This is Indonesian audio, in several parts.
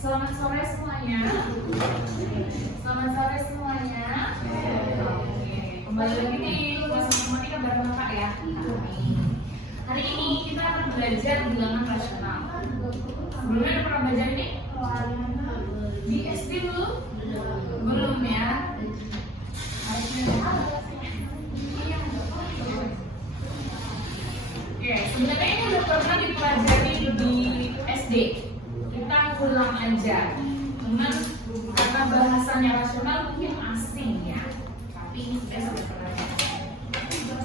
Selamat sore semuanya. Selamat sore semuanya. Oke, kembali lagi nih kelas matematika bareng Kakak ya. Hari ini kita akan belajar bilangan rasional. Sebelumnya udah pernah belajar ini? Di SD belum? Belum ya. Oke, sebenarnya ini udah pernah dipelajari di SD. Kita ulang aja, cuman karena bahasanya rasional mungkin asing ya, tapi ini sudah pernah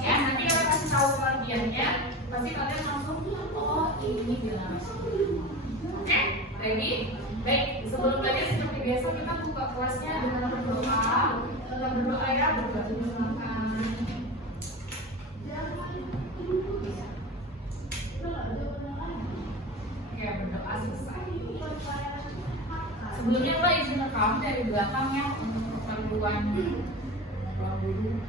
ya. Nanti kita kasih tahu pengertiannya, pasti kalian langsung oh ini bilangan rasional. Oke, ready? Baik, sebelum belajar seperti biasa kita buka kelasnya dengan berdoa. Kita berdoa ya, berdoa silakan. Oke, berdoa selesai. Sebelumnya Mbak izin rekam dari belakang ya untuk keperluan ruang guru.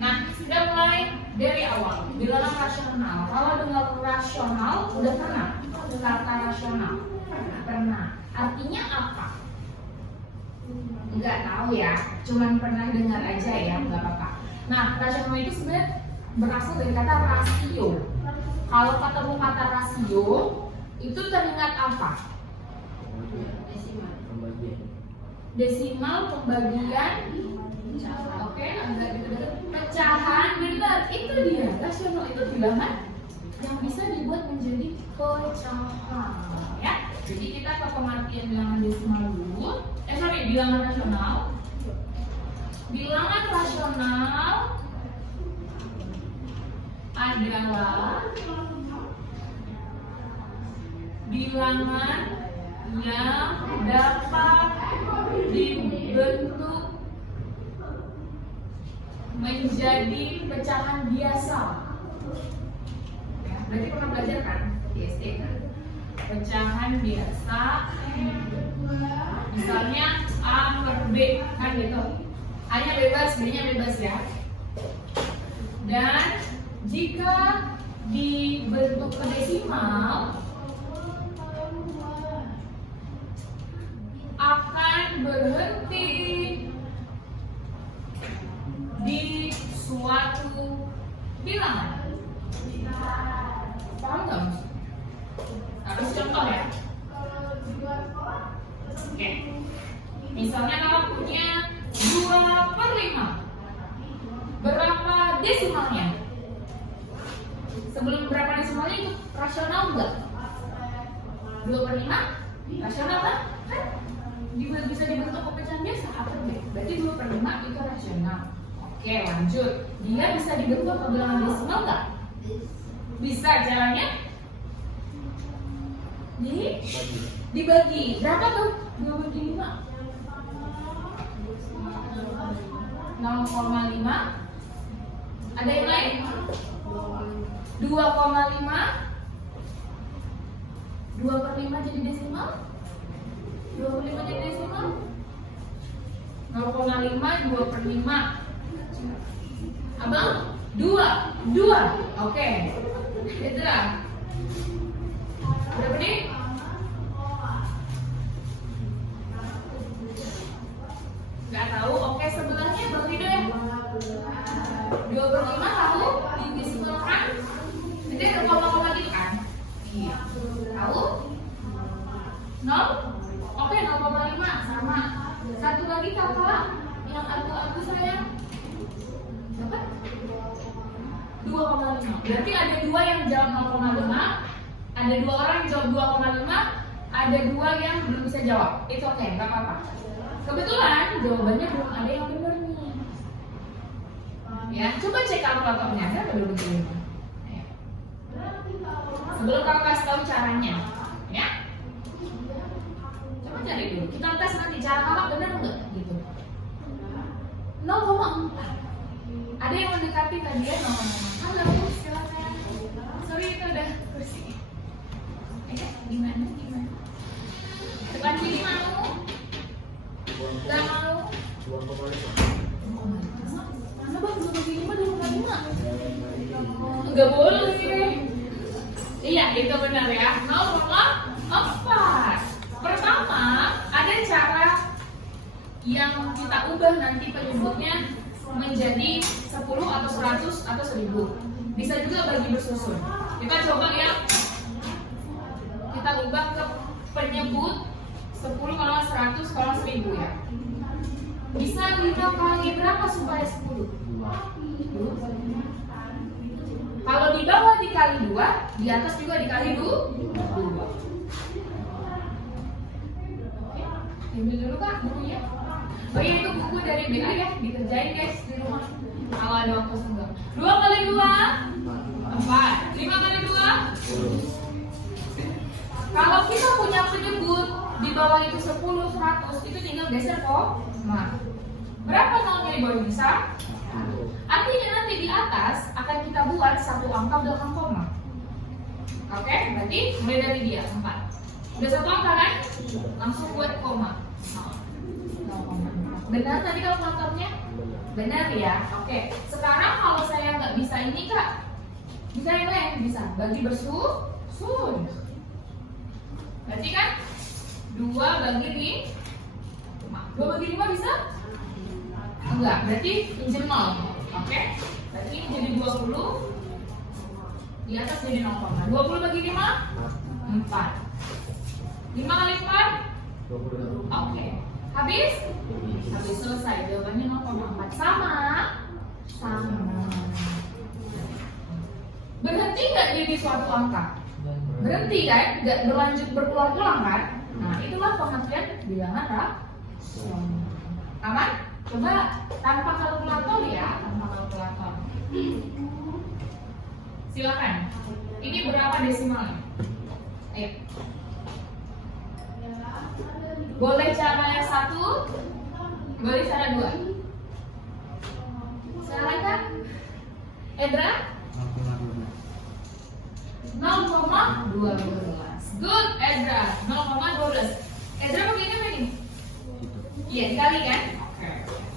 Nah, kita mulai dari awal. Bilangan rasional. Kalau dengar rasional udah pernah? Kata rasional pernah. Artinya apa? Enggak tahu ya. Cuman pernah dengar aja ya, nggak apa-apa. Nah, rasional itu sebenarnya berasal dari kata rasio. Kalau ketemu kata rasio itu teringat apa? Desimal, pembagian, oke, agak gitu-gitu. Pecahan, benar, itu dia. Rasional itu bilangan yang bisa dibuat menjadi pecahan, ya. Jadi kita ke pengertian bilangan desimal dulu. Bilangan rasional. Bilangan rasional adalah bilangan yang dapat dibentuk menjadi pecahan biasa. Ya, berarti pernah belajar kan di SD kan? Pecahan biasa. Misalnya A per B kan gitu. A-nya bebas, B-nya bebas ya. Dan jika dibentuk ke desimal akan berhenti di suatu bilangan. Paham nggak Mas? Harus contoh ya. Oke. Misalnya kalau punya 2/5, berapa desimalnya? Sebelum berapa desimalnya itu rasional nggak? 2/5 rasional kan? Bisa dibentuk pecahan biasa apa deh? Berarti 2/5 itu rasional. Oke, lanjut. Dia bisa dibentuk ke bilangan desimal nggak? Bisa. Caranya dibagi. Berapa tuh? 2/5. 0,5. Ada yang lain? 2,5. 2/5 jadi desimal? 2/5 jadi desimal? 0,5 2/5. Abang? 2. Oke. Indra. Berapa nih? Nggak tahu. Oke, sebelahnya Bang Rido ya. 2/5 tahu didesimalkan. Jadi ada koma-koma gitu kan? Iya. Tahu? 0? Oke, 0,5 sama. Satu lagi kakak yang aku sayang. Siapa? 2,5. Berarti ada 2 yang jawab 0,5. Ada 2 orang yang jawab 2,5. Ada 2 yang belum bisa jawab. Itu oke, nggak apa-apa. Kebetulan jawabannya belum ada yang benar nih. Ya, coba cek kalkulatornya ada atau belum betul. Sebelum kamu kasih tahu caranya, ya. Coba cari dulu. Kita tes nanti cara kakak benar nggak gitu. 0,4. Ada yang mendekati tadi ya 0,4. Halo, silakan. Sorry itu udah kursi. Gimana? Depan sini mau? Gak mau? Mana bang? 2/5, 2,5. Enggak boleh. Iya, itu benar ya. 0,4. Pertama, ada cara yang kita ubah nanti penyebutnya menjadi 10 atau 100 atau 1000. Bisa juga bagi bersusun. Kita coba ya. Kita ubah ke penyebut 10 kalau 100 kalau 1000 ya. Bisa 5 kali berapa supaya 10? 2. Kalau di bawah dikali 2, di atas juga dikali 2. Ambil dulu kak bukunya. Oh iya, itu buku dari BA ya, dikerjain guys di rumah. Kalau ada waktu senggang. 2 kali 2 4. 5 kali 2. Kalau kita punya penyebut di bawah itu 10, 100, itu tinggal geser koma. Berapa nolnya di bawah bisa? Artinya nanti di atas akan kita buat satu angka belakang koma. Oke, berarti mulai dari dia 4. Udah satu angka kan? Langsung buat koma. 0,4. Benar tadi kalkulatornya? Benar ya? Oke. Sekarang kalau saya nggak bisa ini kak, bisa yang lain? Bisa. Bagi bersusun. Berarti kan 2 bagi 5. 2 bagi 5 bisa? Enggak, berarti injil 0. Oke, berarti ini jadi 20. Di atas jadi 0, 20 bagi 5? 4. 5 kali 4? 20. Oke, habis? Habis selesai, jawabannya 0,4. Sama? Berhenti nggak jadi suatu angka? Berhenti kan? Nggak berlanjut berulang-ulang kan? Nah, itulah pengertian bilangan rasional. Aman? Coba tanpa kalkulator ya, tanpa kalkulator. Silakan. Ini berapa desimalnya? Ayo. Boleh cara 1, boleh cara 2. Silakan. Edra? 0,12. Good, Edra. 0,12. Edra begini begini. Iya, dikali kan?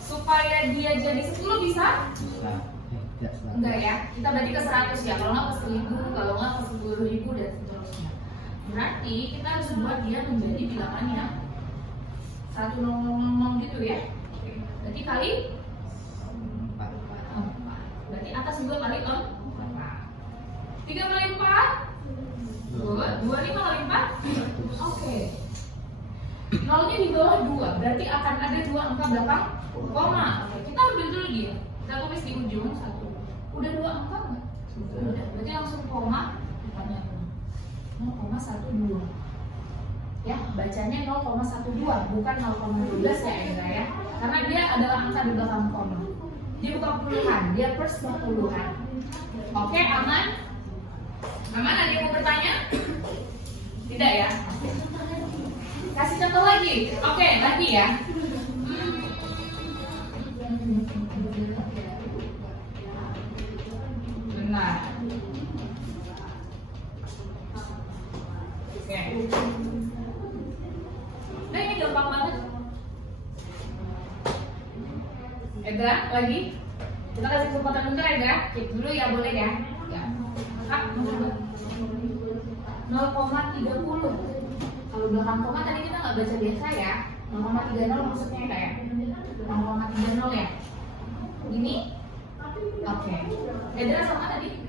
Supaya dia jadi 10 bisa? Enggak ya, kita bagi ke 100 ya. Kalau nggak ke 1000, kalau nggak ke 10.000 dan seterusnya. Berarti kita harus buat dia menjadi bilangannya 100 gitu ya. Berarti kali 4. Berarti atas kasih 2 kali 4. 3 kali 4 2, 25 kali 4 oke. Nolnya di bawah 2, berarti akan ada 2 angka belakang koma. Oke, kita ambil dulu dia. Kita tulis di ujung 1. Udah 2 angka nggak? Udah, berarti langsung koma depannya 0,12. Ya, bacanya 0,12 bukan 0,12 ya Indra ya. Karena dia adalah angka di belakang koma. Dia bukan puluhan, dia perpuluhan. Oke, aman? Aman, ada yang mau bertanya? Tidak ya? Kasih contoh lagi. Oke, lagi ya. Benar. Oke. Nah, ini gampang banget. Edra, lagi. Kita kasih kesempatan bentar Edra. Keep dulu ya, boleh ya? Ya. Kak, mau coba. 0,30. Kalau belakang koma tadi kita nggak baca biasa ya. 0,30 maksudnya kayak 0,30 ya. Ini? Oke. Edra sama tadi?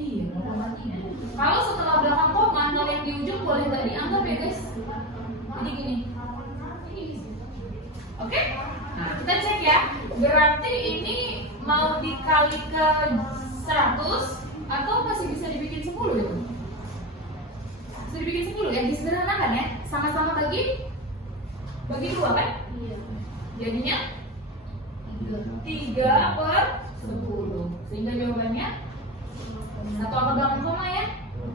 Iya, 0,3. Kalau setelah belakang koma, 0 yang di ujung boleh nggak dianggap ya guys? Jadi gini. Oke? Nah, kita cek ya. Berarti ini mau dikali ke 100 atau masih bisa dibikin 10 itu? Bisa dibikin 10 ya, disederhanakan ya. Sama-sama bagi 2 kan? Iya. Jadinya 3/10. Sehingga jawabannya 1 angka belakang koma ya.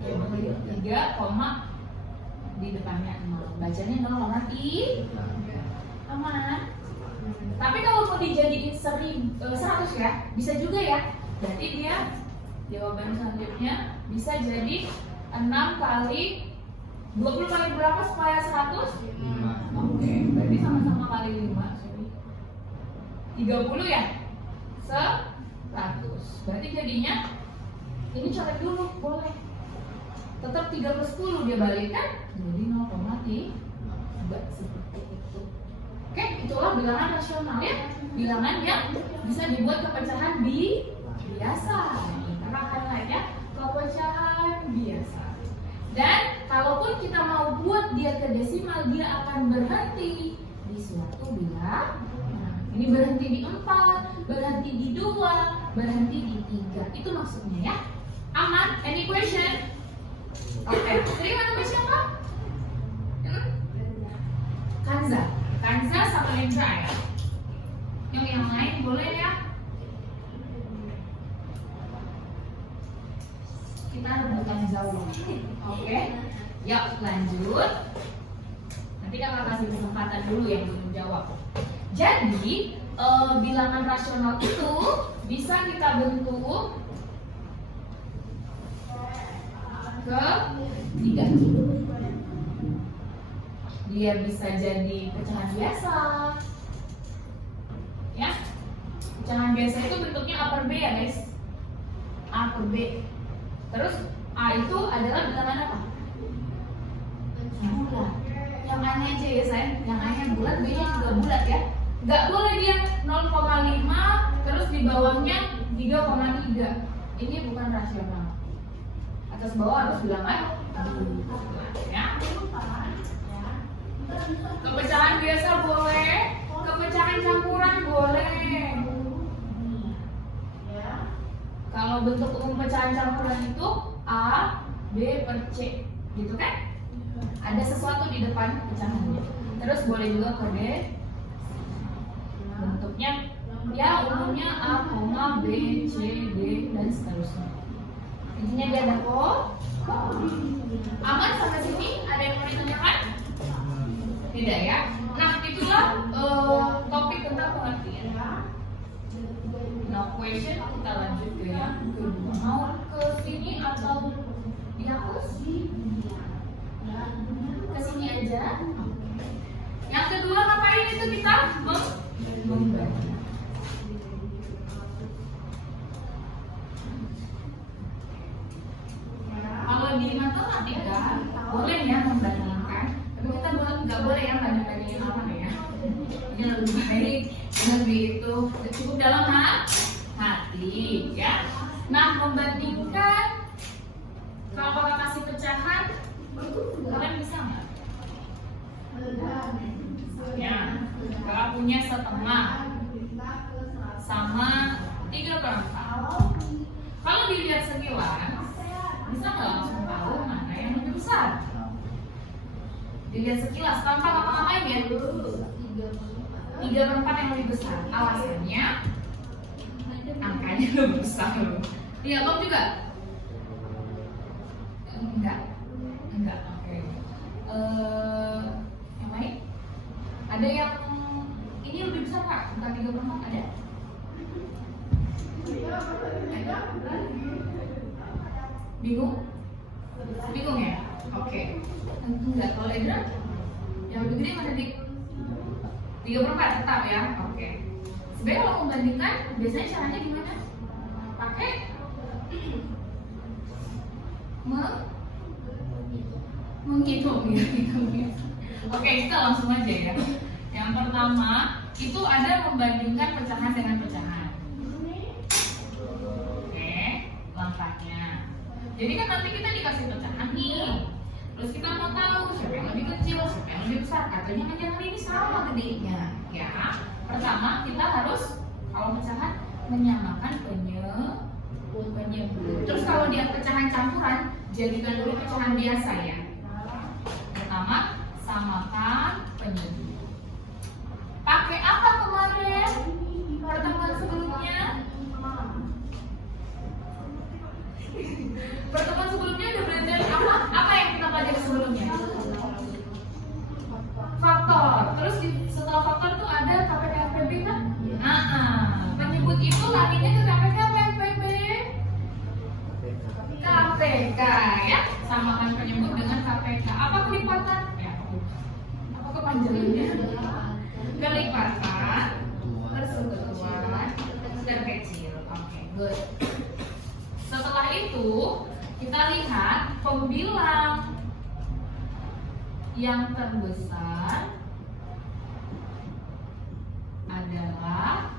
3, koma di depannya 0. Bacanya 0,3. Aman. Tapi kalau mau dijadiin 100 ya, bisa juga ya. Berarti dia jawaban selanjutnya bisa jadi 6 kali 20 kali berapa supaya 100? 5. Oke, berarti sama-sama kali 5. Sorry. 30 ya? 100. Berarti jadinya ini coret dulu, boleh. Tetap 3/10 dia balik kan? Jadi 0,3 seperti itu. Oke, itulah bilangan rasional ya. Bilangan yang bisa dibuat kepecahan biasa. Kita akan ya, kepecahan biasa. Dan kalaupun kita mau buat dia ke desimal, dia akan berhenti di suatu bilangan. Nah, ini berhenti di 4, berhenti di 2, berhenti di 3. Itu maksudnya ya. Aman? Any question? Oke, terima nama siapa? Kanza. Kanza sama Indra ya. Yang lain boleh ya. Kita rebutan jauh. Oke. Yuk lanjut. Nanti kakak kasih kesempatan dulu yang belum jawab. Jadi bilangan rasional itu bisa kita bentuk ke 3. Dia bisa jadi pecahan biasa. Ya. Pecahan biasa itu bentuknya A per B ya guys. A per B. Terus A itu adalah bilangan apa? Bulat. Yang A-nya aja ya sayang. Yang A-nya bulat, B-nya juga bulat ya. Gak boleh dia 0,5 terus di bawahnya 3,3. Ini bukan rasional. Atas bawah harus bilangan ya. Kepecahan biasa boleh, kepecahan campuran boleh. Kalau bentuk umum pecahan campuran itu A, B per C, gitu kan? Ada sesuatu di depan pecahannya. Terus boleh juga kode bentuknya ya umumnya A, B, C, D dan seterusnya. Intinya dia ada aman sampai sini. Ada yang mau ditanyakan? Tidak ya? Nah itulah topik tentang pengertian. No question, kita lanjut ke yang kedua. Mau ke sini atau dihapus? Ke sini aja. Yang kedua ngapain itu kita? Membaca. Kalau di matematika boleh ya membandingkan, tapi kita nggak boleh ya banding-bandingin apa ya. Ini lebih baik lebih itu cukup dalam hati ya. membandingkan. Kalau kakak kasih pecahan, kalian bisa nggak? Ya, kakak punya setengah sama 3/4. Kalau dilihat sekilas, bisa nggak langsung tahu mana yang lebih besar? Dilihat sekilas, tanpa ngapa-ngapain ya. 3/4 yang lebih besar. Alasannya, angkanya lebih besar. Iya, Bob juga? Enggak. Oke. Yang lain? Ada yang ini lebih besar Kak? Bukan 3/4 ada? Bingung? Bingung ya? Oke. Enggak, kalau Edra yang lebih gede mana dik? 3/4 tetap ya? Oke. Sebenarnya kalau membandingkan, biasanya caranya gimana? Pakai menghitung ya. Oke, kita langsung aja ya. Yang pertama itu ada membandingkan pecahan dengan pecahan. Oke, langkahnya. Jadi kan nanti kita dikasih pecahan nih. Terus kita mau tahu siapa yang lebih kecil, siapa yang lebih besar. Katanya pecahan ini sama gedenya. Ya, pertama kita harus kalau pecahan menyamakan penyebut. Terus kalau dia pecahan campuran, jadikan dulu pecahan biasa ya. Pertama, samakan penyebut. Pakai apa kemarin? Pertemuan sebelumnya? Pertemuan sebelumnya udah belajar apa? Apa yang kita pelajari sebelumnya? Faktor. Terus setelah faktor tuh ada KPK FPB kan? Penyebut itu larinya ke KPK FPB. KPK ya. Samakan penyebut dengan KPK. Apa kelipatan? Ya, apa kepanjangannya? Kelipatan, persekutuan, terkecil. Oke, good. Setelah itu kita lihat pembilang yang terbesar adalah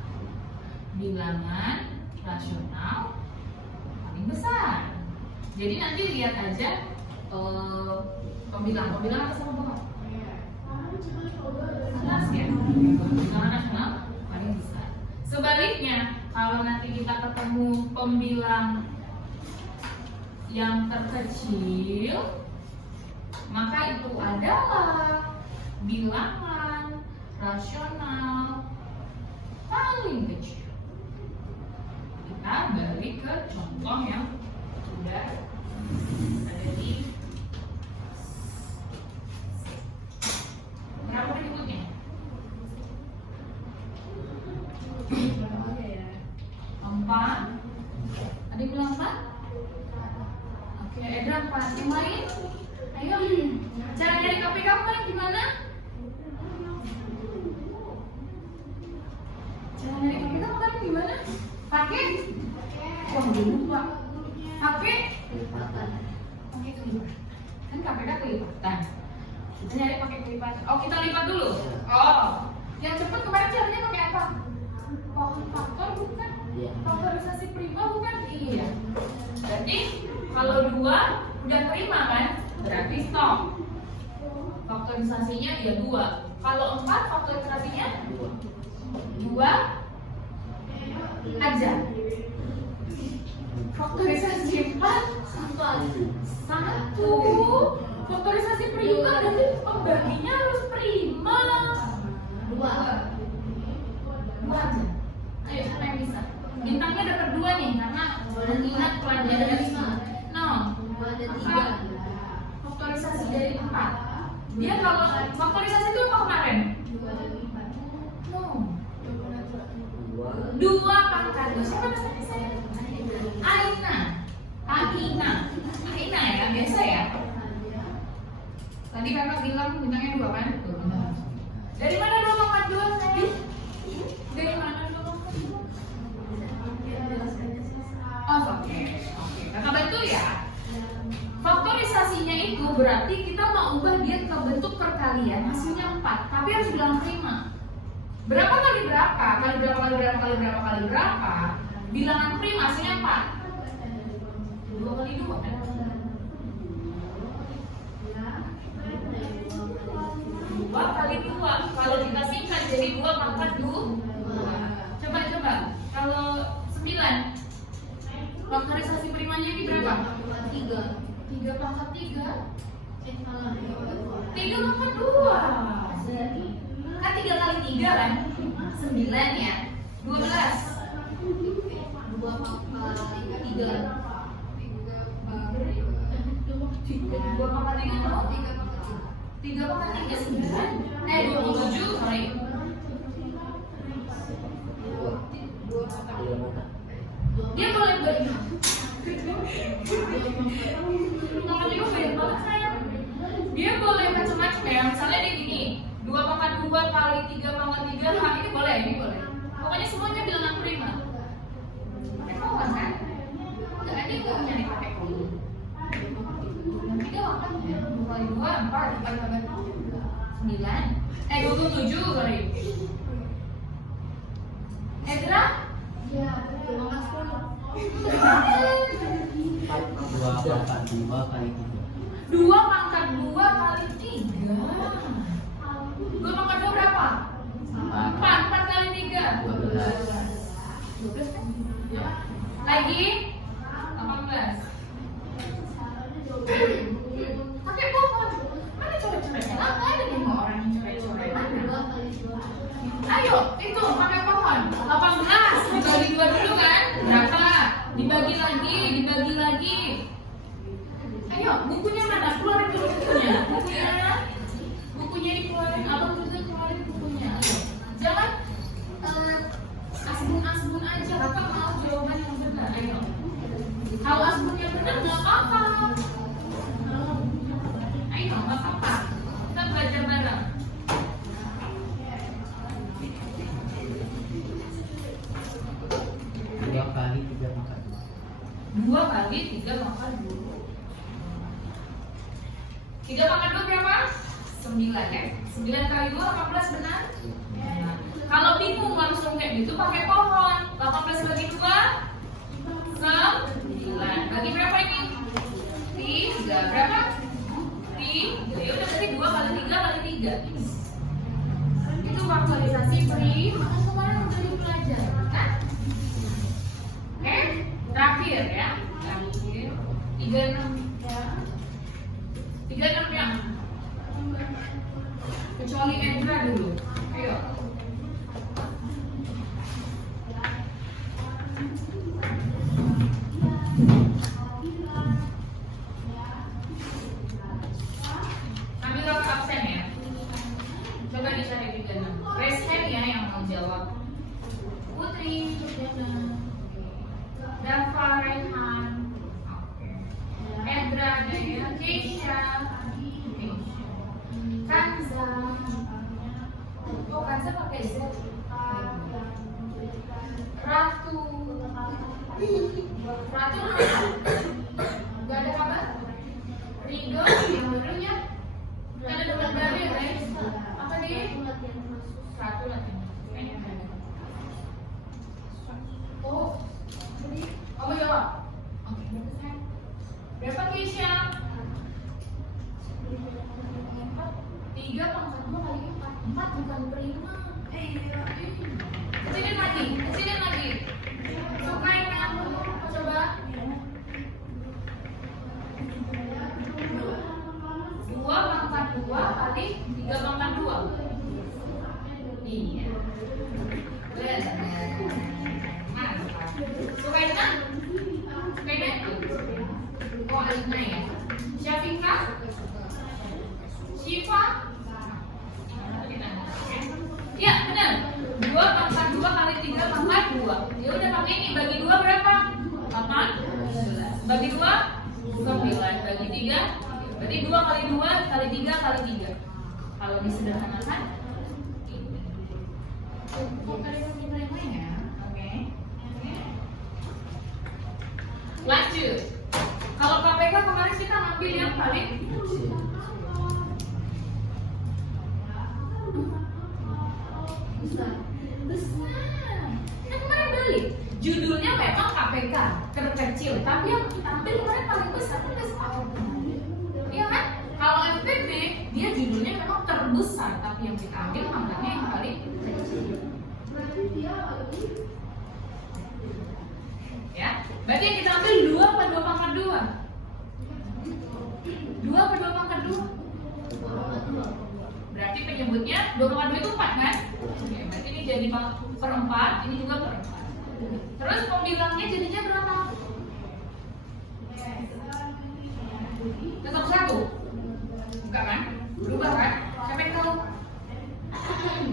bilangan rasional paling besar. Jadi nanti lihat aja pembilang atas sama bawah. Atas ya. Bilangan rasional paling besar. Sebaliknya, kalau nanti kita ketemu pembilang yang terkecil, maka itu adalah bilangan rasional paling kecil. Kita balik ke contoh yang sudah ada di berapa berikutnya? Empat. Ada yang bilang 4? Oke, Edra 4. Yang lain? Ayo. Cara nyari KPK kemarin gimana? Cara nyari KPK kemarin gimana? Pakai? Wah, udah lupa. Pakai? Kelipatan. Pakai kelipatan. Kan KPK kelipatan. Kita nyari pakai kelipatan. Oh, kita lipat dulu. Oh, yang cepat kemarin caranya pakai apa? Faktor bukan? Faktorisasi prima bukan? Iya. Berarti kalau 2 udah prima kan? Berarti stop. Faktorisasinya ya 2. Kalau 4 faktorisasinya 2 aja. Faktorisasi 4 1. Faktorisasi prima berarti pembaginya harus prima. 2 aja. Ayo, siapa yang bisa? Bintangnya dapat 2 nih karena mengingat pelajaran 5. No. Faktorisasi dari 4. Dia kalau faktorisasi itu apa kemarin? No. 2 pangkat 2. Siapa namanya saya? Aina ya, biasa ya. Tadi kakak bilang bintangnya 2 kan? Dari mana 2,2 saya? Dari mana 2,2? Oh, oke. Kakak bantu ya. Faktorisasinya itu berarti kita mau ubah dia ke bentuk perkalian, hasilnya 4, tapi harus bilang prima. Berapa kali berapa? Kali berapa? Bilangan prima hasilnya 4. 2 kali 2 kan? 2 kali 2. Kalau kita singkat jadi 2 pangkat 2. Coba. Kalau 9, faktorisasi primanya ini berapa? 3 pangkat 3. 3 pangkat 2. Kan 3 kali 3 kan? 9 ya. 12. 2 pangkat 3. 2 pangkat 3 mau? 3 pangkat 3 9. 27, sorry. 2 dia boleh bagi. Ngomong banyak banget sayang. Dia boleh macam-macam ya. Misalnya dia gini, 2 pangkat 2 kali 3 pangkat 3. Nah, ini boleh. Pokoknya semuanya bilangan prima. Pakai kawan kan? Enggak ada yang punya nih pakai kawan. Nanti dia waktunya 2 kali 2 4 9. 27, sorry. Edra? Ya, 2 pangkat 2 kali 3. 2 pangkat 2 kali 3. 2 pangkat 2 berapa? 4 kali 3. 12 kan? Lagi 18. Pakai pohon. Mana coret-coretnya? Apa ada nih orang yang coret-coret? Mana? Ayo, itu pakai pohon. 18 dibagi 2 dulu kan? Berapa? Dibagi lagi. Ayo, bukunya mana? Keluarin dulu bukunya. Bukunya dikeluarin. Abang juga keluarin bukunya. Ayo. Jangan asbun aja. Kakak mau jawaban yang benar. Ayo. Kalau asbunnya benar nggak apa-apa. Ayo, nggak apa-apa. Kita belajar bareng. Dua kali 3 pangkat 2 kali 3 pangkat 2. 3 pangkat 2 berapa? 9 ya. 9 kali 2 18 benar? Nah, kalau bingung langsung kayak gitu pakai pohon. 18 bagi 2 9. Bagi berapa ini? 3. Berapa? 3. Ya udah berarti 2 kali 3 kali 3. Itu faktorisasi prima. Kemarin udah dipelajari kan? Oke, terakhir ya. Terakhir 36 ya. 36 ya. Kecuali Edra dulu. Ayo. Ambil rasa absen ya. Coba dicari 36. Raise hand ya yang mau jawab. Putri, Dava, Raihan, Edra, Daya, Keisha, Kanza. Oh, Kanza pakai Z. Ratu. Ratu nggak ada kabar? Rido yang dulu ya. Kan ada bulan baru ya guys. Apa nih? Satu lagi. Oh, kamu jawab. Oke, berapa Keisha? 3 pangkat 2 kali 4. 4 bukan prima. Kecilin lagi. Sukain aku. Coba. 2 pangkat 2 kali 3 pangkat 2. Iya. Benar. Mantap. Sukain kan? Oh, Alina ya. Syafika? Syifa? Ya, benar. 2 pangkat 2 kali 3 pangkat 2. Ya udah pakai ini. Bagi 2 berapa? 8. Bagi 2 9. Bagi 3 berarti 2 kali 2 kali 3 kali 3. Kalau disederhanakan ini. Ada yang lain ya? Oke. Lanjut. Kalau KPK kemarin kita ngambil yang paling besar. Kita kemarin beli. Judulnya memang KPK terkecil kecil, tapi yang kita ambil kemarin paling besar kan nggak sepakat. Iya kan? Kalau FTP dia judulnya memang terbesar, tapi yang kita ambil pangkatnya yang paling kecil. Ya, berarti yang kita ambil 2 apa 2 pangkat 2? 2 apa 2 pangkat 2? Berarti penyebutnya 2 pangkat 2 itu 4 kan? Oke, berarti ini jadi per 4, ini juga per 4. Terus pembilangnya jadinya berapa? Tetap 1? Enggak kan? Berubah kan? Siapa yang tahu?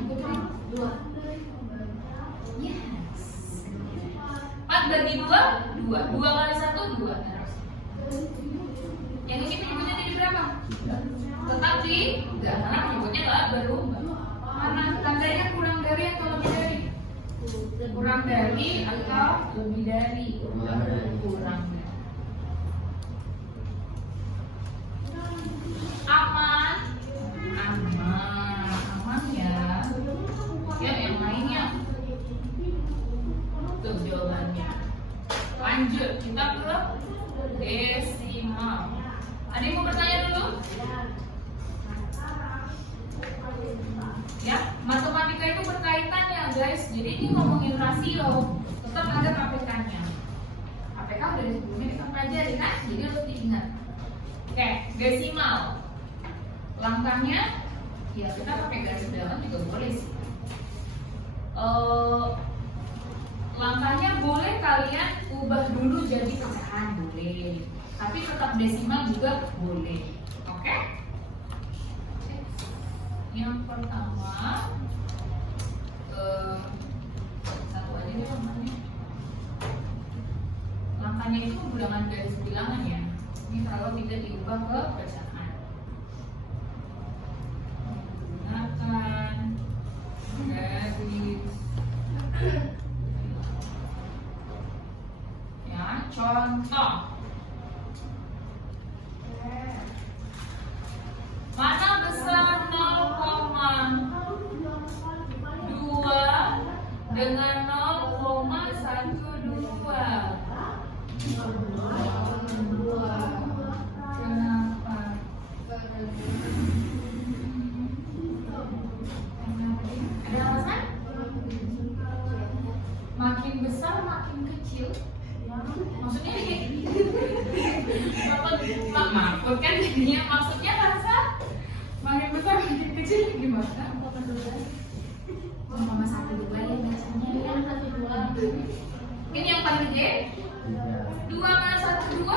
Putri? 2. Yes. 4 bagi 2, 2. 2 kali 1, 2. Yang ini penyebutnya jadi berapa? Tetap 3, karena penyebutnya nggak berubah. Mana tandanya kurang dari atau lebih dari? Kurang dari atau lebih dari? Kurang dari. Aman, aman ya. Ya, yang lainnya. Tuh jawabannya. Lanjut, kita ke desimal. Ada yang mau bertanya dulu? Ya, matematika itu berkaitan ya guys. Jadi ini ngomongin rasio, tetap ada KPK-nya. KPK udah dari sebelumnya kita pelajari kan, jadi harus diingat. Oke, desimal. Langkahnya, ya kita pakai garis dalam juga boleh sih. Langkahnya boleh kalian ubah dulu jadi pecahan, boleh. Tapi tetap desimal juga boleh. Oke? Yang pertama, satu aja deh namanya. Langkahnya itu menggunakan garis bilangan ya. Ini kalau tidak diubah ke pecahan. Menggunakan garis. Ya, contoh. Mana besar 0,2 dengan 0,12? Kenapa? Ada alasan? Makin besar makin kecil. Maksudnya maksud kan jadinya maksudnya rasa makin besar makin kecil gimana? Mama 1, 2 ya bacanya ya 1, 2. Ini yang paling gede 2 mana 1, 2.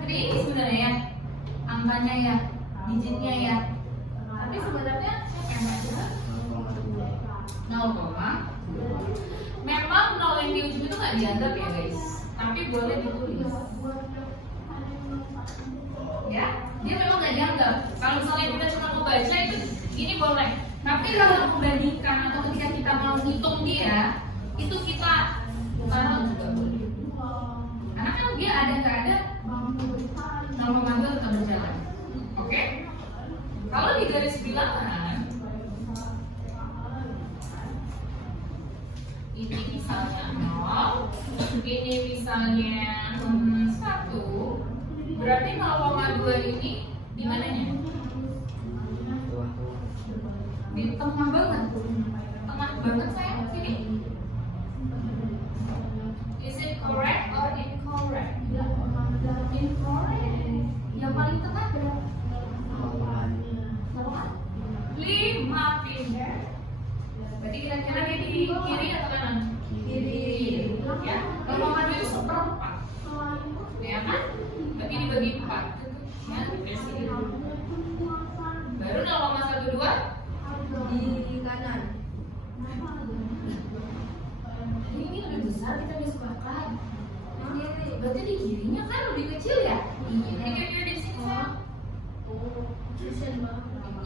Jadi ini sebenarnya ya angkanya ya, digitnya ya. Tapi sebenarnya yang ada 0, memang 0 yang di ujung itu nggak dianggap ya guys, tapi boleh ditulis. Ya, dia memang nggak dianggap. Kalau misalnya kita cuma mau baca itu, ini boleh. Tapi kalau membandingkan atau ketika kita mau hitung dia, itu kita taruh juga boleh. Karena kan dia ada nggak ada, 0,2 tetap berjalan. Oke? Kalau di garis bilangan, ini misalnya 0, ini misalnya 1, berarti 0,2 ini di mananya? Di tengah banget. Tengah banget sayang, sini. Is it correct or incorrect? Incorrect. Yang paling tengah berapa? 5 pindah. Berarti kira-kira dia di kiri atau kanan? Kiri. Ya, 0,2 itu seperempat. Ya kan? Berarti dibagi 4. Ya, dikasih. Baru 0,12 di kanan. Ini lebih besar, kita bisa sepakat. Berarti di kirinya kan lebih kecil ya? Iya. Ini kira-kira di sini sayang.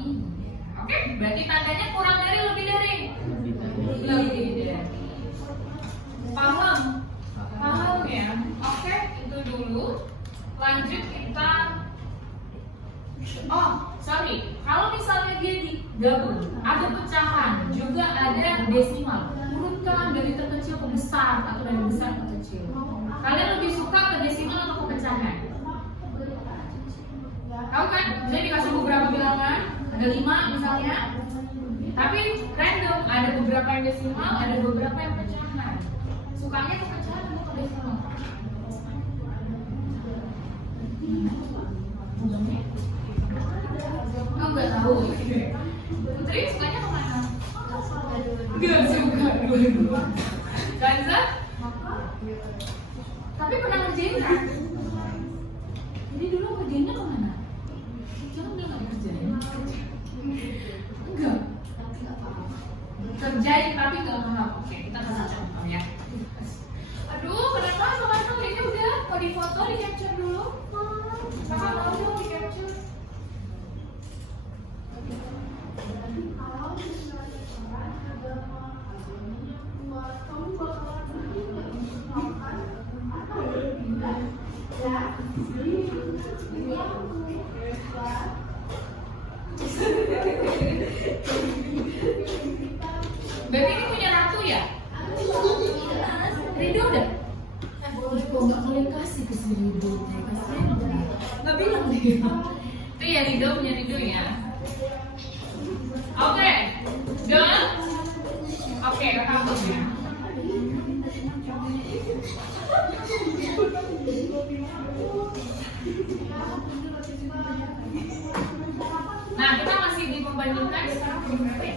Iya. Oke, berarti tandanya kurang dari lebih dari. Lebih dari. Paham? Paham ya? Oke, itu dulu. Lanjut kita. Oh, sorry. Kalau misalnya dia digabung, ada pecahan, juga ada desimal. Urutkan dari terkecil ke besar atau dari besar ke kecil. Kalian lebih suka Ada 5 misalnya. Tapi random, ada beberapa yang desimal, ada beberapa yang pecahan. Sukanya ke pecahan atau ke desimal? Oh, nggak tahu. Putri sukanya kemana? Nggak suka dua-dua. Kanza? Tapi pernah ngerjain kan? Jadi dulu ngerjainnya kemana? Jangan dia nggak ngerjain. Enggak. Kerjain tapi nggak paham. Oke, kita kasih contoh ya. Aduh, kenapa sama ini udah mau difoto, di capture dulu? Kakak mau dong di capture. Berarti ini punya ratu ya? Ridho udah? Boleh kok nggak boleh kasih ke si Ridho. Nggak bilang deh. Itu ya Ridho punya Ridho ya. Oke, done. Oke, kakak ya. Nah, kita masih di pembandingkan sekarang berapa ya?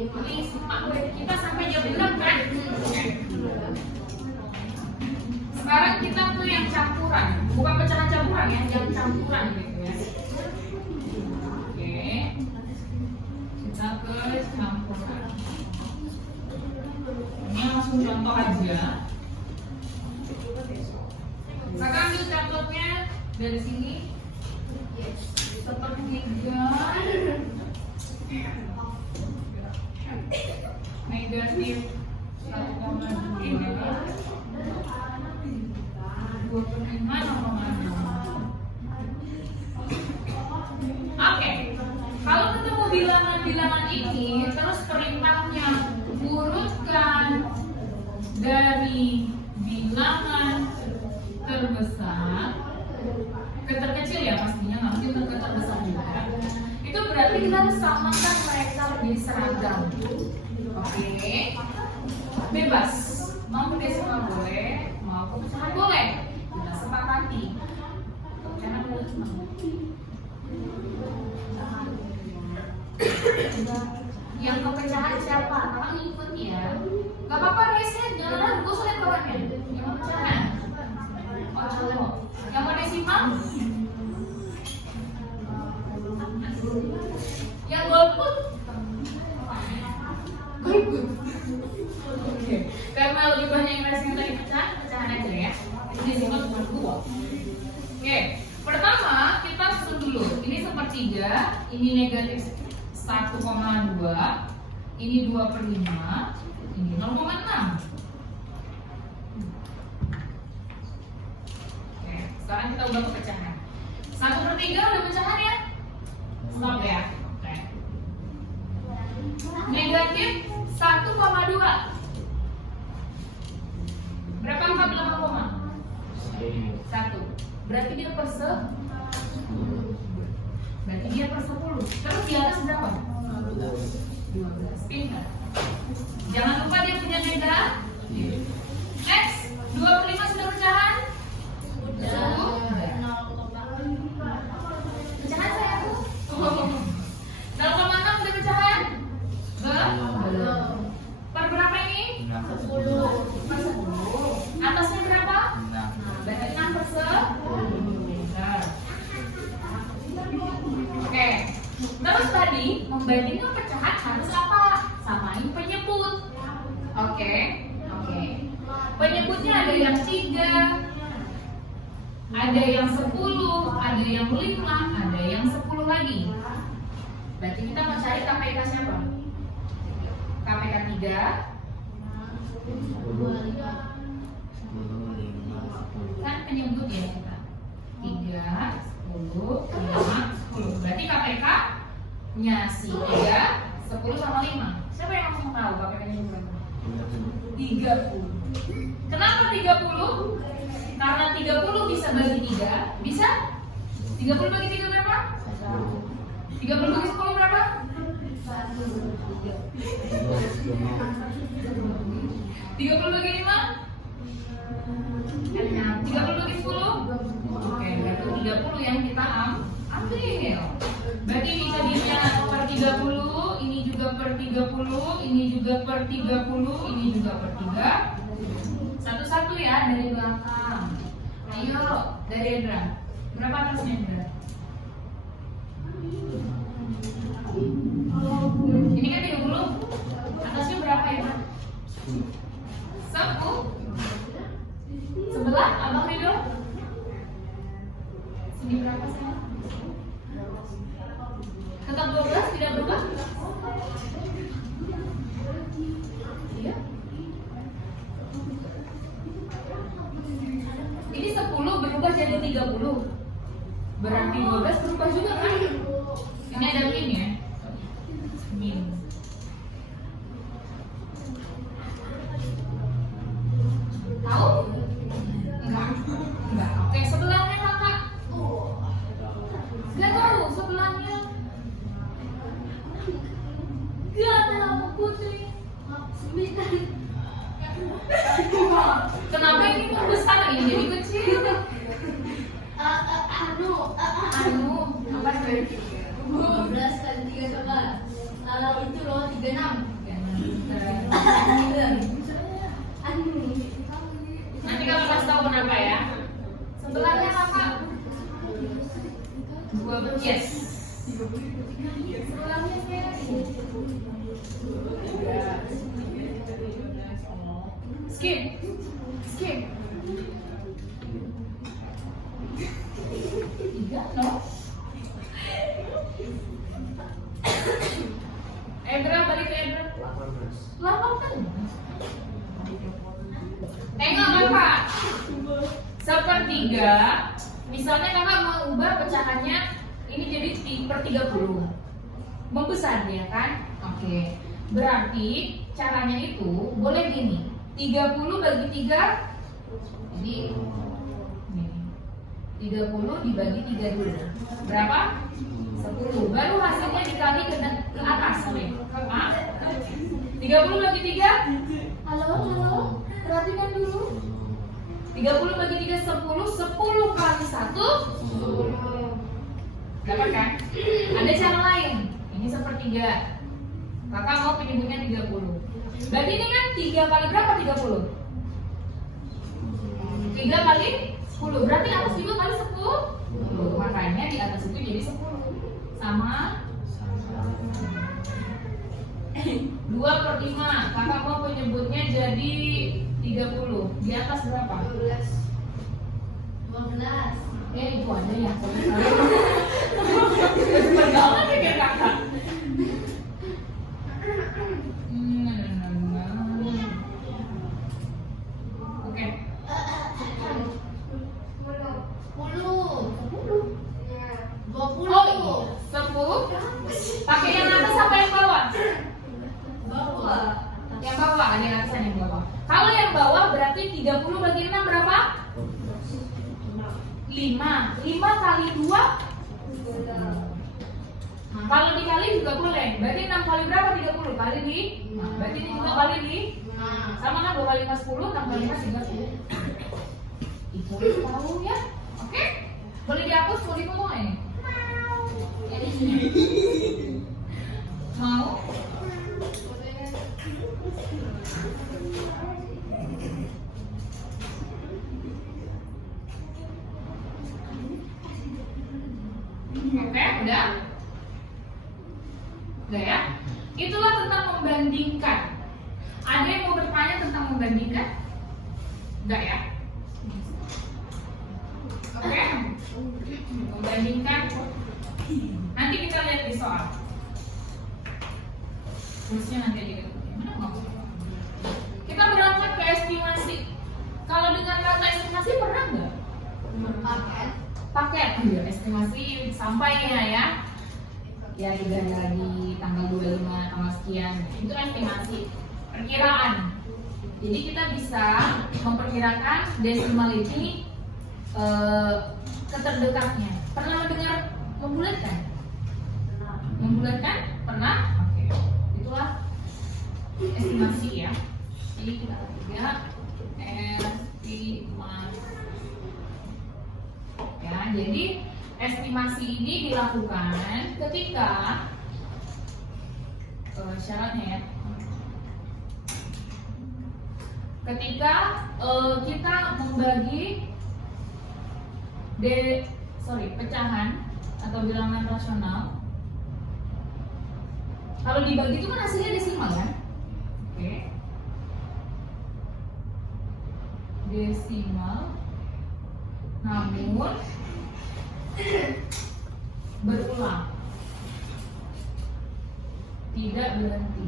Ini kita sampai jam 6 kan? Sekarang kita tuh yang campuran, bukan pecahan campuran ya, yang campuran gitu ya. Oke, kita ke campuran. Ini langsung contoh aja. Kakak ambil contohnya dari sini. Sepertiga negatif 1,2 Oke, kalau ketemu bilangan-bilangan ini, terus perintahnya urutkan dari bilangan terbesar ke terkecil ya pastinya, nggak mungkin ke terbesar juga. Itu berarti kita harus samakan mereka lebih seragam. Oke, bebas. Mau desimal boleh, mau pecahan boleh. Kita sepakati. Jangan yang kepecahan siapa? Kakak ikut ya. Gak apa-apa raise jangan gue sulit kawannya. Yang kepecahan. Oh cowok. Yang mau desimal? Yang golput? Golput. Oke. Karena lebih banyak yang raise yang tadi pecahan aja ya. Desimal cuma 2. Oke. Pertama kita susun dulu. Ini sepertiga. Ini negatif 1,2, ini 2/5, ini 0,6. Oke, sekarang kita udah pecahan. 1/3 udah pecahan ya? Stop ya. Oke. Negatif 1,2. Berapa angka belakang koma? 1. Berarti dia per 10. Berarti dia per 10. Terus di atas berapa? 12. Pintar. Jangan lupa dia punya nega. Next, 2/5 sudah pecahan? Sudah. Pecahan saya tuh. 0,6 sudah pecahan? Belum. Per berapa ini? 10. Per 10. Atasnya berapa? 6. Berarti 6 per 10. Oke, terus tadi membandingkan pecahan harus apa? Samain penyebut. Oke. Penyebutnya ada yang 3, ada yang 10, ada yang 5, ada yang 10 lagi. Berarti kita mau cari KPK siapa? KPK 3 kan penyebut ya kita. 3, 10, 5, 10. Berarti KPK nya si 3, 10 sama 5. Siapa yang langsung tahu KPK nya berapa? 30. Kenapa 30? Karena 30 bisa bagi 3. Bisa? 30 bagi 3 berapa? 1. 30 bagi 10 berapa? 30 bagi 5? 30 bagi 10? Oke, berarti 30 yang kita ambil. Berarti ini tadinya per 30, ini juga per 30, ini juga per 30, ini juga per 3. Satu-satu ya dari belakang. Ayo, dari Endra. Berapa atasnya Endra? Ini kan 30. Atasnya berapa ya? 10. Sebelah, Abang Ridho? Sini berapa sekarang? Tetap 12, tidak berubah? Iya. Ini 10 berubah jadi 30. Berarti 12 berubah juga kan? Ini ada min ya? Min. Tahu? Enggak. Enggak. Oke, sebelahnya kakak. Enggak tahu sebelahnya. Enggak tahu Putri. Kenapa ini besar ini jadi kecil? Anu, apa sih? 12 kali 3 coba. Itu loh 36. Nanti kalau kasih tahu kenapa ya. Sebelahnya kakak. Yes. Sebelahnya saya. Skip. Skip. 3, no? Endra, balik ke Endra. 8 kan? Tengok kakak. Sepertiga. Misalnya kakak mau ubah pecahannya ini jadi per 30. Membesar dia kan? Oke. Berarti caranya itu boleh gini. 30 bagi 3. Jadi ini. 30 dibagi 3 dulu. Berapa? 10. Baru hasilnya dikali ke atas. Hah? 30 bagi 3. Halo. Perhatikan dulu. 30 bagi 3 10. 10 kali 1 10. Dapat kan? Ada cara lain. Ini sepertiga. Kakak mau penyebutnya 30. Berarti ini kan 3 kali berapa 30? 3 kali 10. Berarti atas juga kali 10. Makanya di atas itu jadi 10. Sama 2 per 5. Kakak mau penyebutnya jadi 30. Di atas berapa? 12. Itu aja ya. Pergaulan pikir kakak. Oke. 20. Oh iya, 10. Pakai yang atas apa yang bawah? Bawah. Yang bawah, ada yang atas yang bawah. Kalau yang bawah berarti 30 bagi 6 berapa? 5. 5 kali 2. Kalau dikali juga boleh. Berarti 6 kali berapa? 30 kali di. Berarti ini juga kali di. Sama kan 2 kali 5 10, 6 kali 5 30. Itu tahu ya? Oke? Boleh dihapus, mau dipotong ini? Mau? Oke, udah? Udah ya? Itulah tentang membandingkan. Ada yang mau bertanya tentang membandingkan? Enggak ya? Oke? Membandingkan. Nanti kita lihat di soal. Terusnya nanti aja kita gimana maksudnya? Kita berangkat ke estimasi. Kalau dengan kata estimasi pernah nggak? Paket. Iya, estimasi sampainya ya. Ya tidak lagi tanggal 25, tanggal sekian. Itu estimasi. Perkiraan. Jadi kita bisa memperkirakan desimal ini keterdekatnya. Pernah mendengar membulatkan? 6 bulan kan? Pernah? Oke. Itulah estimasi ya. Jadi kita lihat estimasi. Ya, jadi estimasi ini dilakukan ketika syaratnya ya. Ketika kita membagi pecahan atau bilangan rasional. Kalau dibagi itu kan hasilnya desimal kan? Oke. Desimal. Namun berulang. Tidak berhenti.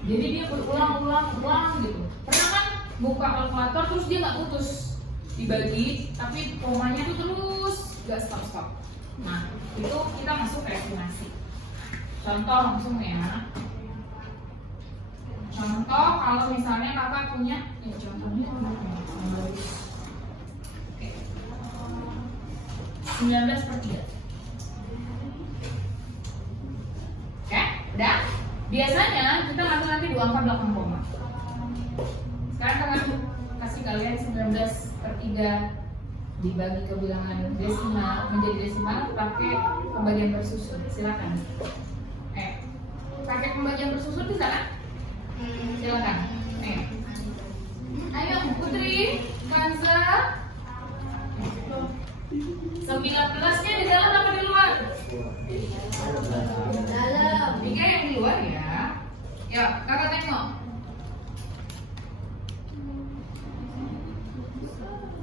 Jadi dia berulang gitu. Pernah kan buka kalkulator terus dia nggak putus dibagi, tapi komanya itu terus nggak stop. Nah, itu kita masuk ke estimasi. Contoh langsung ya. Contoh kalau misalnya kakak punya, ya contohnya oke. 19/3. Oke, udah. Biasanya kita ngambil nanti 2 angka belakang koma. Sekarang kakak kasih kalian 19/3 dibagi ke bilangan desimal menjadi desimal pakai pembagian bersusun. Silakan. Pakai pembagian bersusun bisa kan? Silakan. Ayo Putri, Kanza. 19-nya di dalam apa di luar? Dalam. 3 yang di luar ya. Ya, kakak tengok.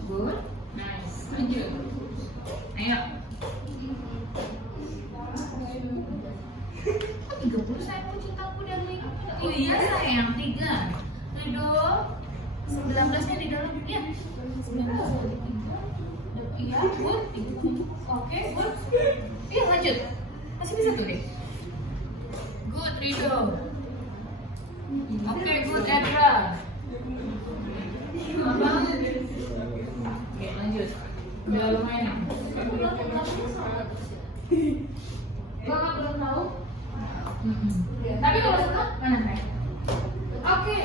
Good, nice, lanjut. Ayo. 30 saya pun cintaku dan lingkup. Oh iya sayang, 3. Ridho. 19-nya di dalam ya. 19 dari 3. Iya, good. Oke, good. Iya, lanjut. Masih bisa tuh deh. Good, Ridho. Oke, good, Edra. Apa? Oke, lanjut. Udah lumayan. Kakak belum tahu? Tapi kalau suka mana Nek? Oke.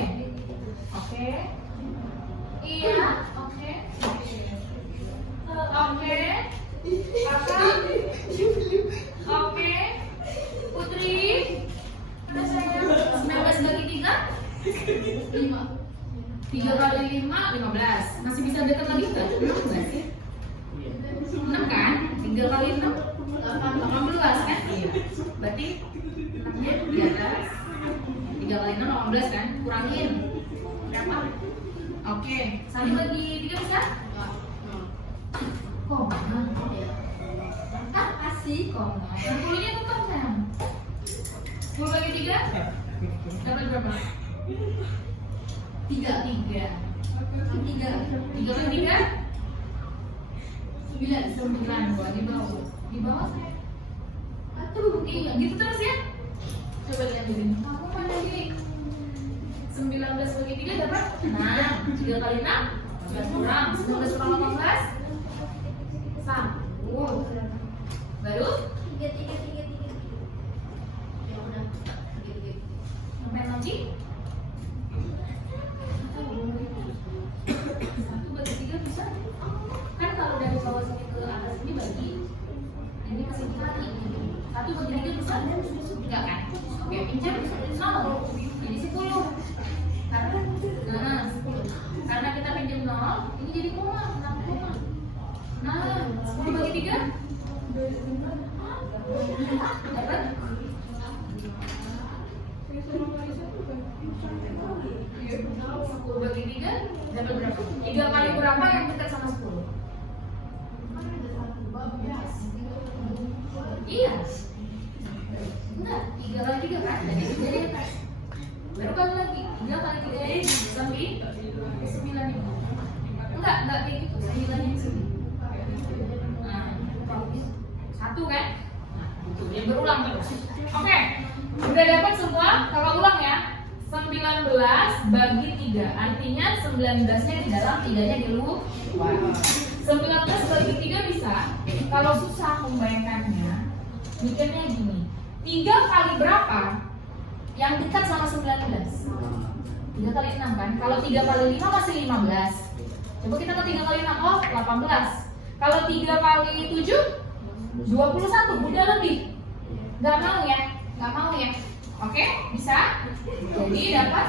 Iya. Oke. Kakak. Oke. Putri. Udah sayang. 19 bagi 3? 5. 3 kali 5, 15. Masih bisa dekat lagi nggak? 6 sih? 6 kan? 3 kali 6, 18 kan? Iya. Berarti 6-nya di atas. 3 kali 6, 18 kan? Kurangin berapa? Oke, saling bagi 3 bisa? Koma. Kasih. Koma. 10-nya tetap kan? 10 bagi 3? Dapat berapa? 3. 3 kali 3? 9. Gua di bawah. Di bawah saya. Iya, gitu terus ya. Coba lihat dulu. Aku mana nih? 19 bagi 3 dapat 6. 3 kali 6? 11 kurang. 19 kurang 18? 1. Baru? 3. Ya udah. 3. Sampai lagi? 1 bagi 3 bisa? Kan kalau dari bawah sini ke atas ini bagi, ini masih dikali. 1 bagi 3 bisa? Enggak kan? Oke, pinjam 0. Jadi 10. Karena kita pinjam 0, ini jadi koma, 6 koma. Nah, 10 bagi 3? Dapat? 10 bagi 3 dapat berapa? 3 kali berapa yang dekat sama 10? Iya. Enggak, 3 kali 3 kan? Jadi atas. Baru kali lagi, 3 kali 3 sampai 9 ini. Enggak kayak gitu, 9 ini sini. Nah, 1 kan? Nah, itu yang berulang terus. Oke, udah dapat semua? Kalau ulang ya. 19 bagi 3, artinya 19-nya di dalam, 3-nya di luar. 19 bagi 3 bisa. Kalau susah membayangkannya, mikirnya gini, 3 kali berapa yang dekat sama 19? 3 kali 6 kan? Kalau 3 kali 5 masih 15. Coba kita ke 3 kali 6, oh 18. Kalau 3 kali 7, 21, udah lebih. Gak mau ya? Gak mau ya? Oke, bisa? Jadi dapat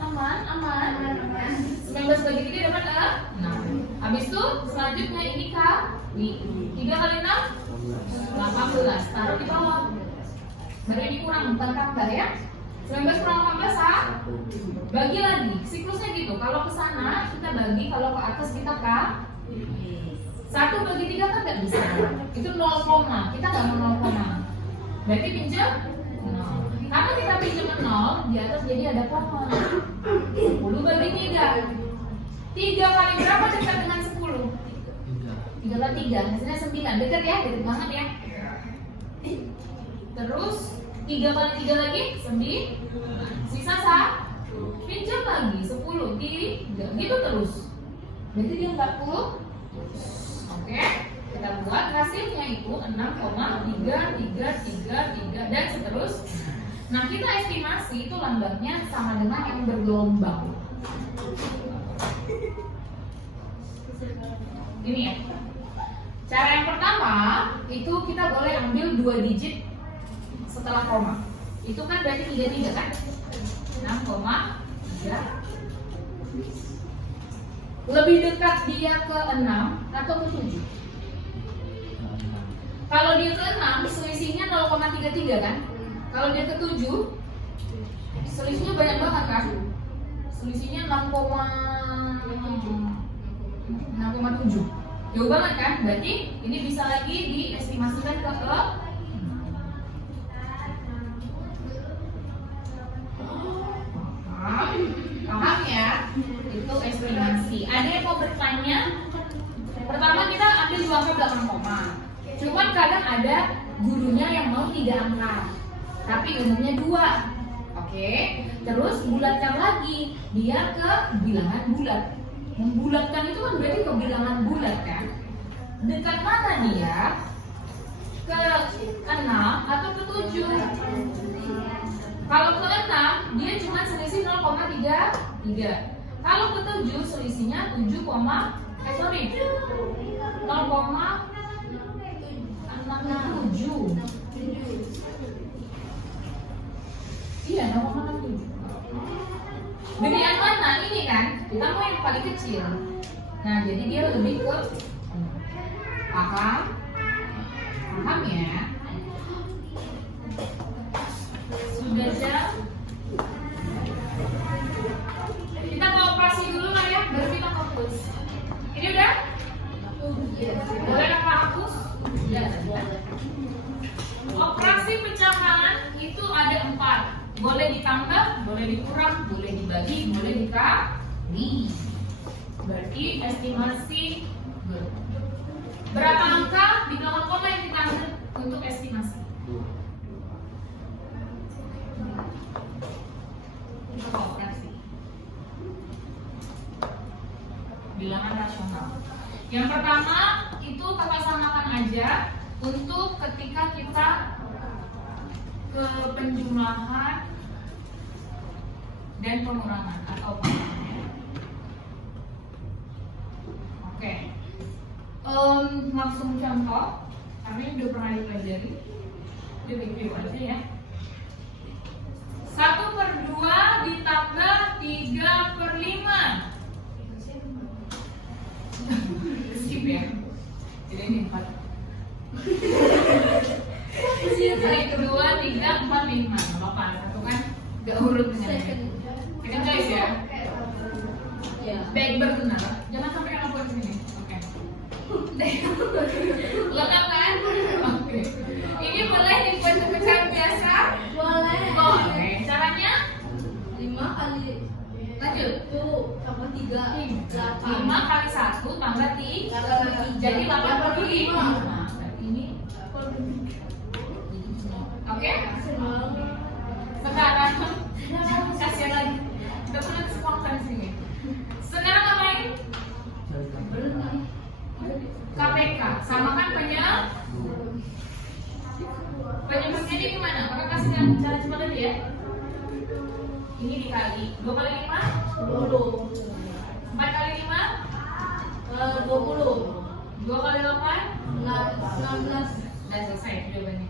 aman. 19 bagi 3 dapat 6. Habis itu selanjutnya ini kali 3 kali 6, 18. Taruh di bawah. Baru ini kurang, bukan tambah ya. 19 kurang 18 bagi lagi. Siklusnya gitu. Kalau ke sana kita bagi, kalau ke atas kita kali. 1 bagi 3 kan nggak bisa. Itu 0, kita nggak mau 0, berarti pinjam 0. Karena kita pinjam 0, di atas jadi ada koma. 10 bagi 3. 3 kali berapa dekat dengan 10? 3 kali 3, hasilnya 9. Dekat ya, dekat banget ya. Terus 3 kali 3 lagi 9. Sisa 1. Pinjam lagi 10, 3. Gitu terus. Berarti dia 40. Oke, kita buat hasilnya itu 6,3 dan seterusnya. Nah, kita estimasi itu lambangnya sama dengan yang bergelombang. Ini ya. Cara yang pertama itu kita boleh ambil 2 digit setelah koma. Itu kan berarti 33 kan? 6,3. Lebih dekat dia ke 6 atau ke 7? Kalau dia ke 6, selisihnya 0,33 kan? Kalau dia ke 7, selisihnya banyak banget kan? Selisihnya 6,7. Jauh banget kan? Berarti ini bisa lagi diestimasikan ke paham ya? Itu estimasi. Ada yang mau bertanya? Pertama kita ambil 2 angka belakang koma. Cuman kadang ada gurunya yang mau 3 angka, tapi umumnya 2. Oke. Terus bulatkan lagi dia ke bilangan bulat. Membulatkan itu kan berarti ke bilangan bulat kan? Dekat mana dia? Ke 6 atau ke 7? Kalau ke 6 dia cuma selisih 0,33. Kalau ke 7 selisihnya 0,67. Iya, 0,67. Gedean mana? Ini kan? Kita mau yang paling kecil. Nah, jadi dia lebih ke paham? Paham ya? Sudah jam? Kita mau operasi dulu lah ya, baru kita fokus. Ini udah? Boleh kakak hapus? Ya, operasi pecahan itu ada 4. Boleh ditambah, boleh dikurang, boleh dibagi, boleh dikali. Berarti estimasi berapa angka di belakang koma yang kita ambil untuk estimasi? Untuk operasi bilangan rasional. Yang pertama itu kakak samakan aja untuk ketika kita ke penjumlahan dan pengurangan atau pengurangan. Oke. Langsung contoh, karena ini udah pernah dipelajari. Review aja ya. 1/2 ditambah 3/5. Skip ya. Jadi ini 4. Jadi kedua, 3, 4, 5. Gak apa-apa, satu kan gak urut dengan second choice ya. Baik benar. Jangan sampai yang lakukan sini. Oke. Lengkap kan? Oke. Ini boleh dibuat pecahan biasa? Boleh. Boleh. Caranya? 5 kali Lanjut. 1 tambah 3 5 kali 1 tambah 3. Jadi 85. Nah, berarti ini. Oke? Sekarang kasihan lagi. Kita punya kesempatan sini. Sekarang ngapain? KPK. Samakan penyebab. Ini dikali 2 kali 5 20. 4 kali 5 20. 2 kali 8 16. udah selesai jawabannya.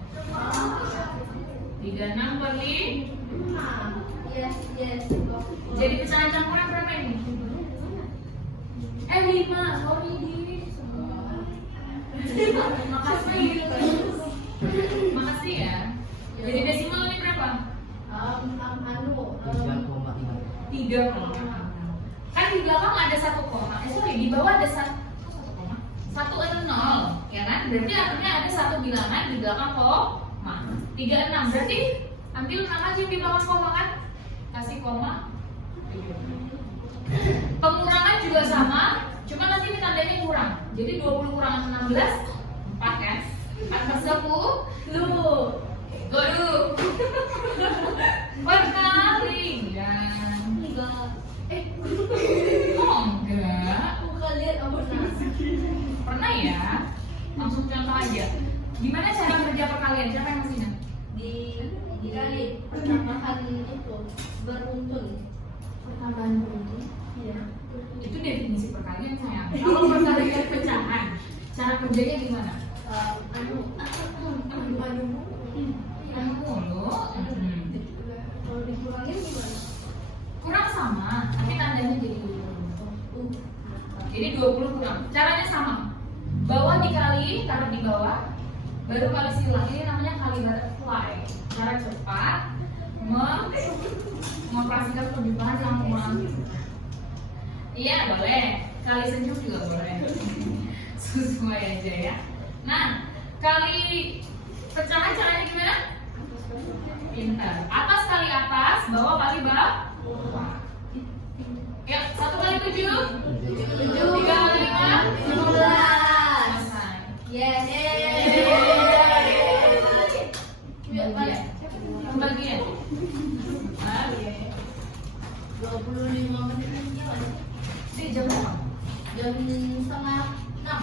36 kali Yes. jadi pecahan campuran berapa ini? 5 sorry makasih ya. Jadi desimal ini berapa? 3 kan di belakang ada 1 koma, di bawah ada 1 koma, 1 0 ya kan? Berarti artinya ada 1 bilangan di belakang koma. 36 berarti ambil 6 aja di belakang koma kan? Kasih koma. Pengurangan juga sama, cuma nanti ini tandanya kurang. Jadi 20 kurangan 16 4 kan? 4 per 10 Waduh berkali dan oh enggak pernah ya, langsung contoh aja. Gimana cara kerja perkalian? Siapa yang masih ingat? Dikali pertambahan itu beruntun. Pertambahan beruntun. Iya. Itu definisi perkalian sayang. Kalau perkalian pecahan, cara kerjanya gimana? Mulu. Kalau dikurangin gimana? Kurang sama, tapi tandanya jadi 20. Jadi 20 kurang. Caranya sama. Bawah dikali, taruh di bawah. Baru kali silang. Ini namanya kali butterfly. Cara cepat mengoperasikan penjumlahan yang mengurangi. Iya boleh. Kali senyum juga boleh. Sesuai aja ya. Nah, kali pecahan caranya gimana? Pintar. Atas kali atas, bawah kali bawah. Ya, 1 kali 7 3 kali 5 15. selesai. Yes. Pembagian. 25 menit gimana? Di jam berapa? Jam setengah 6.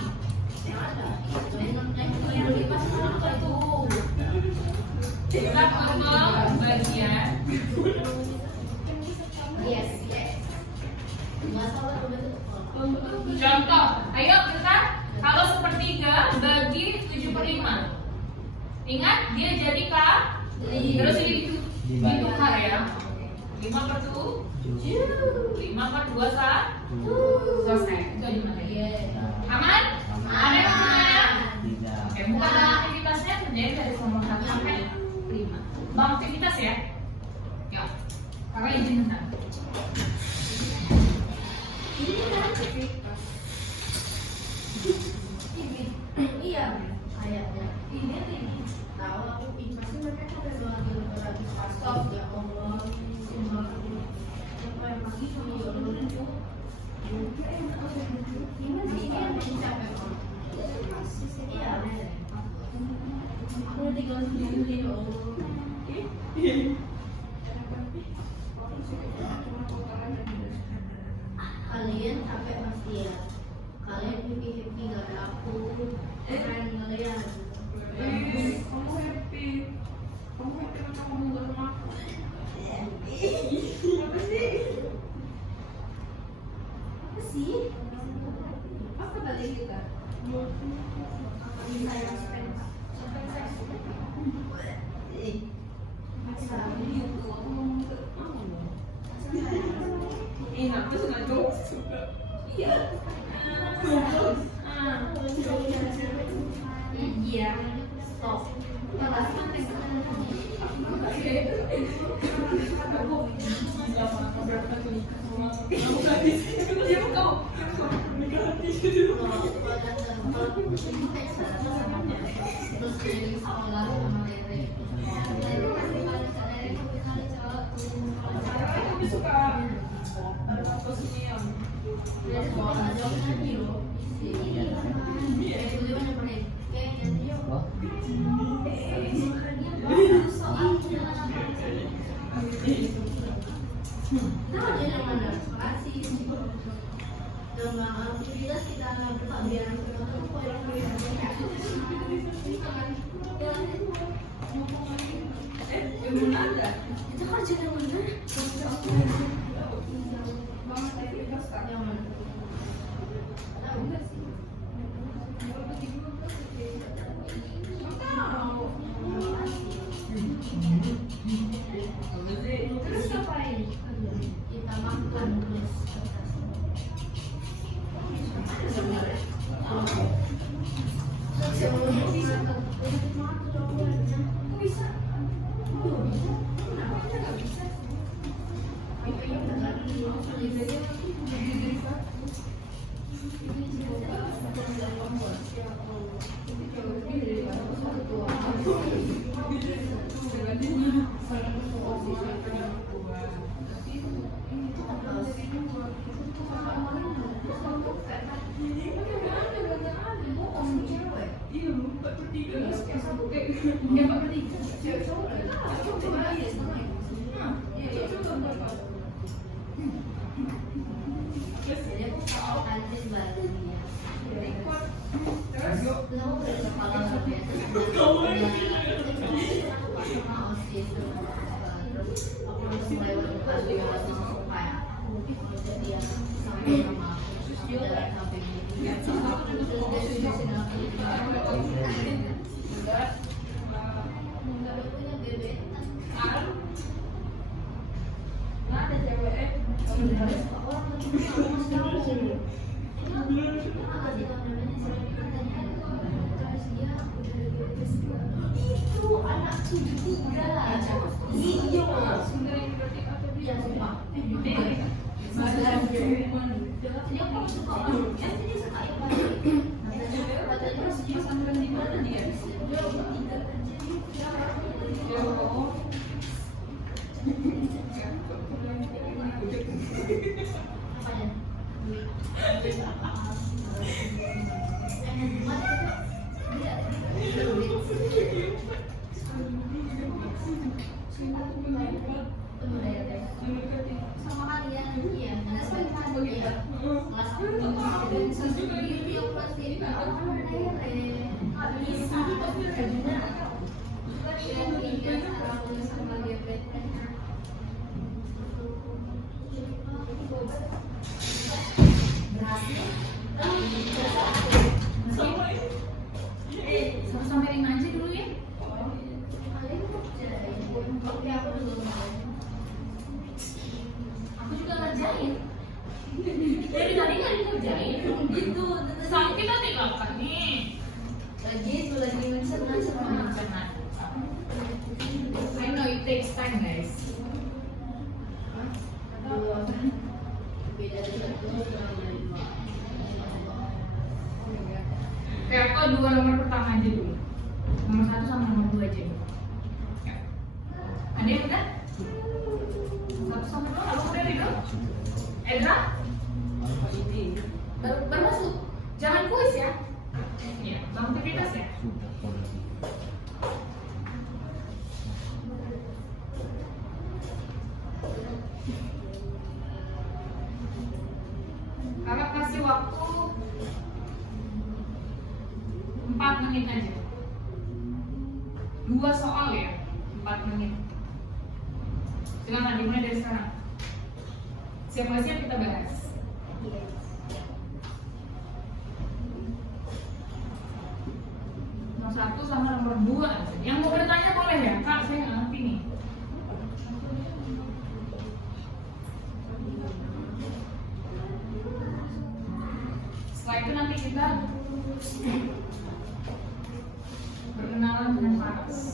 Yang ada. Jam 25 sekarang itu. Kita pembagian. Yes. Nggak salah udah tuh. Contoh, ayo kita kalau sepertiga bagi 7/5. Ingat dia jadi K. Terus ini ditukar ya. 5/2 5/2 selesai. Itu di mana? Aman? Ada yang bertanya? Oke, bukan aktivitasnya terjadi dari nomor 1 sampai 5. Bang aktivitas ya? Ya. Kakak izin bentar. Ini kan aktivitas. Iya, kayaknya. Ini tahu aku pasti mereka udah belajar berarti stop ya Allah. Apa yang masih sama orang itu? Gimana sih ini yang capek banget? Iya, aku tinggal sendiri ya Allah. Kalian capek pasti ya. Kalian happy gak ada aku. Keren kalian. Kamu happy karena kamu gak sama aku. Apa sih? Apa sih? Apa balik kita? Apa yang saya spend? Aku suka jokes juga. Iya. Iya. Stop. dengan aktivitas kita buka biar itu kerja yang benar yang mana? Terus ngapain? Kita makan terus. Dua nomor pertama aja dulu, nomor 1 sama nomor 2 aja dulu. Ada yang udah? 1 sama 2, kamu udah dulu? Edra? Baru masuk, jangan kuis ya. Iya, bang aktivitas ya. Kakak kasih waktu 4 menit aja. 2 soal ya, 4 menit. Silakan dimulai dari sekarang. Siap nggak siap kita bahas. Nomor 1 sama nomor 2. Yang mau bertanya boleh ya, Kak. Saya nggak ngerti nih. Setelah itu nanti kita berkenalan dengan Paras.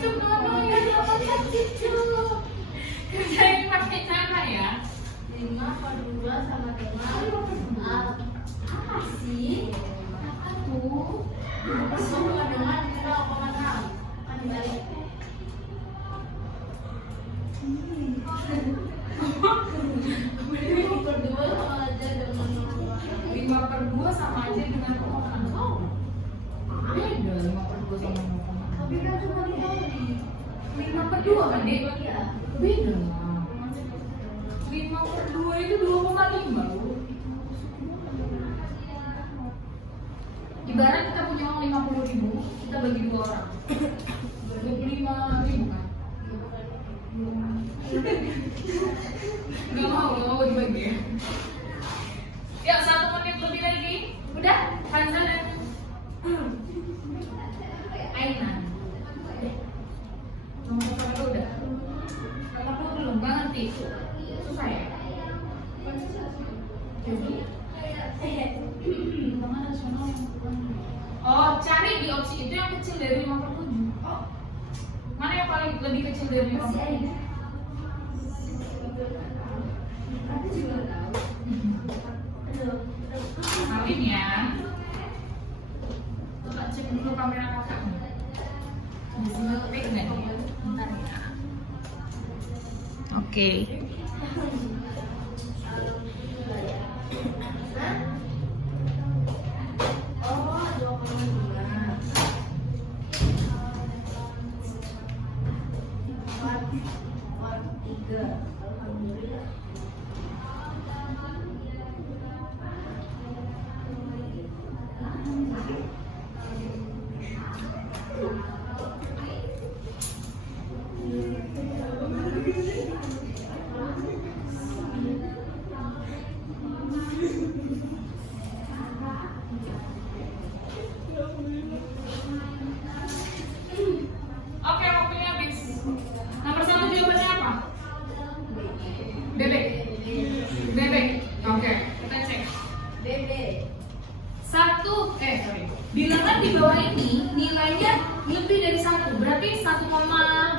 cucuk nono ya dapatkan cucuk. Kerjain pakai cara ya. 5/2 sama dengan apa sih? Apa tuh? Sama dengan 0,6. Kan dibalik. 5/2 sama aja dengan 5/2 sama aja dengan 0,6. Beda 5/2 sama 0,6. tapi kan cuma dibagi. 5/2 kan deh? Iya. Beda lah. 5/2 itu 2,5 loh. Ibarat kita punya uang 50.000, kita bagi 2 orang. 25.000 kan? Gak mau dibagi ya. Ya 1 menit lebih lagi. Udah, Hansa dan Ainan. Nomor satu udah. Nomor 2 belum banget sih. Susah ya? Jadi Hitungan nasional yang oh, cari di opsi itu yang kecil dari 5/7. Oh. Mana yang paling lebih kecil dari 5/7? Aku juga tahu. Kawin ya. Coba cek dulu kamera kakakmu. Bisa ngetik nggak nih? Bentar ya. Oke. Oh, 2,5. 3. Alhamdulillah. Oke, waktunya habis. Nomor 1 jawabannya apa? Bebek. Bebek. Oke, kita cek. BB. Bilangan di bawah ini nilainya lebih dari 1, berarti 1,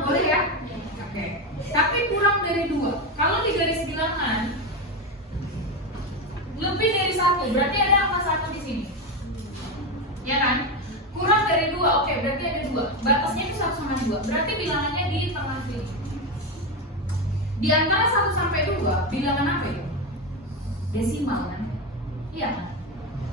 boleh ya? Oke. Tapi kurang dari 2. Kalau di garis bilangan lebih dari 1, berarti ada angka 1 di sini. Ya kan? Kurang dari 2, oke, berarti ada 2. Batasnya itu 1 sama 2. Berarti bilangannya di tengah sini. Di antara 1 sampai 2, bilangan apa itu? Desimal kan? Iya kan?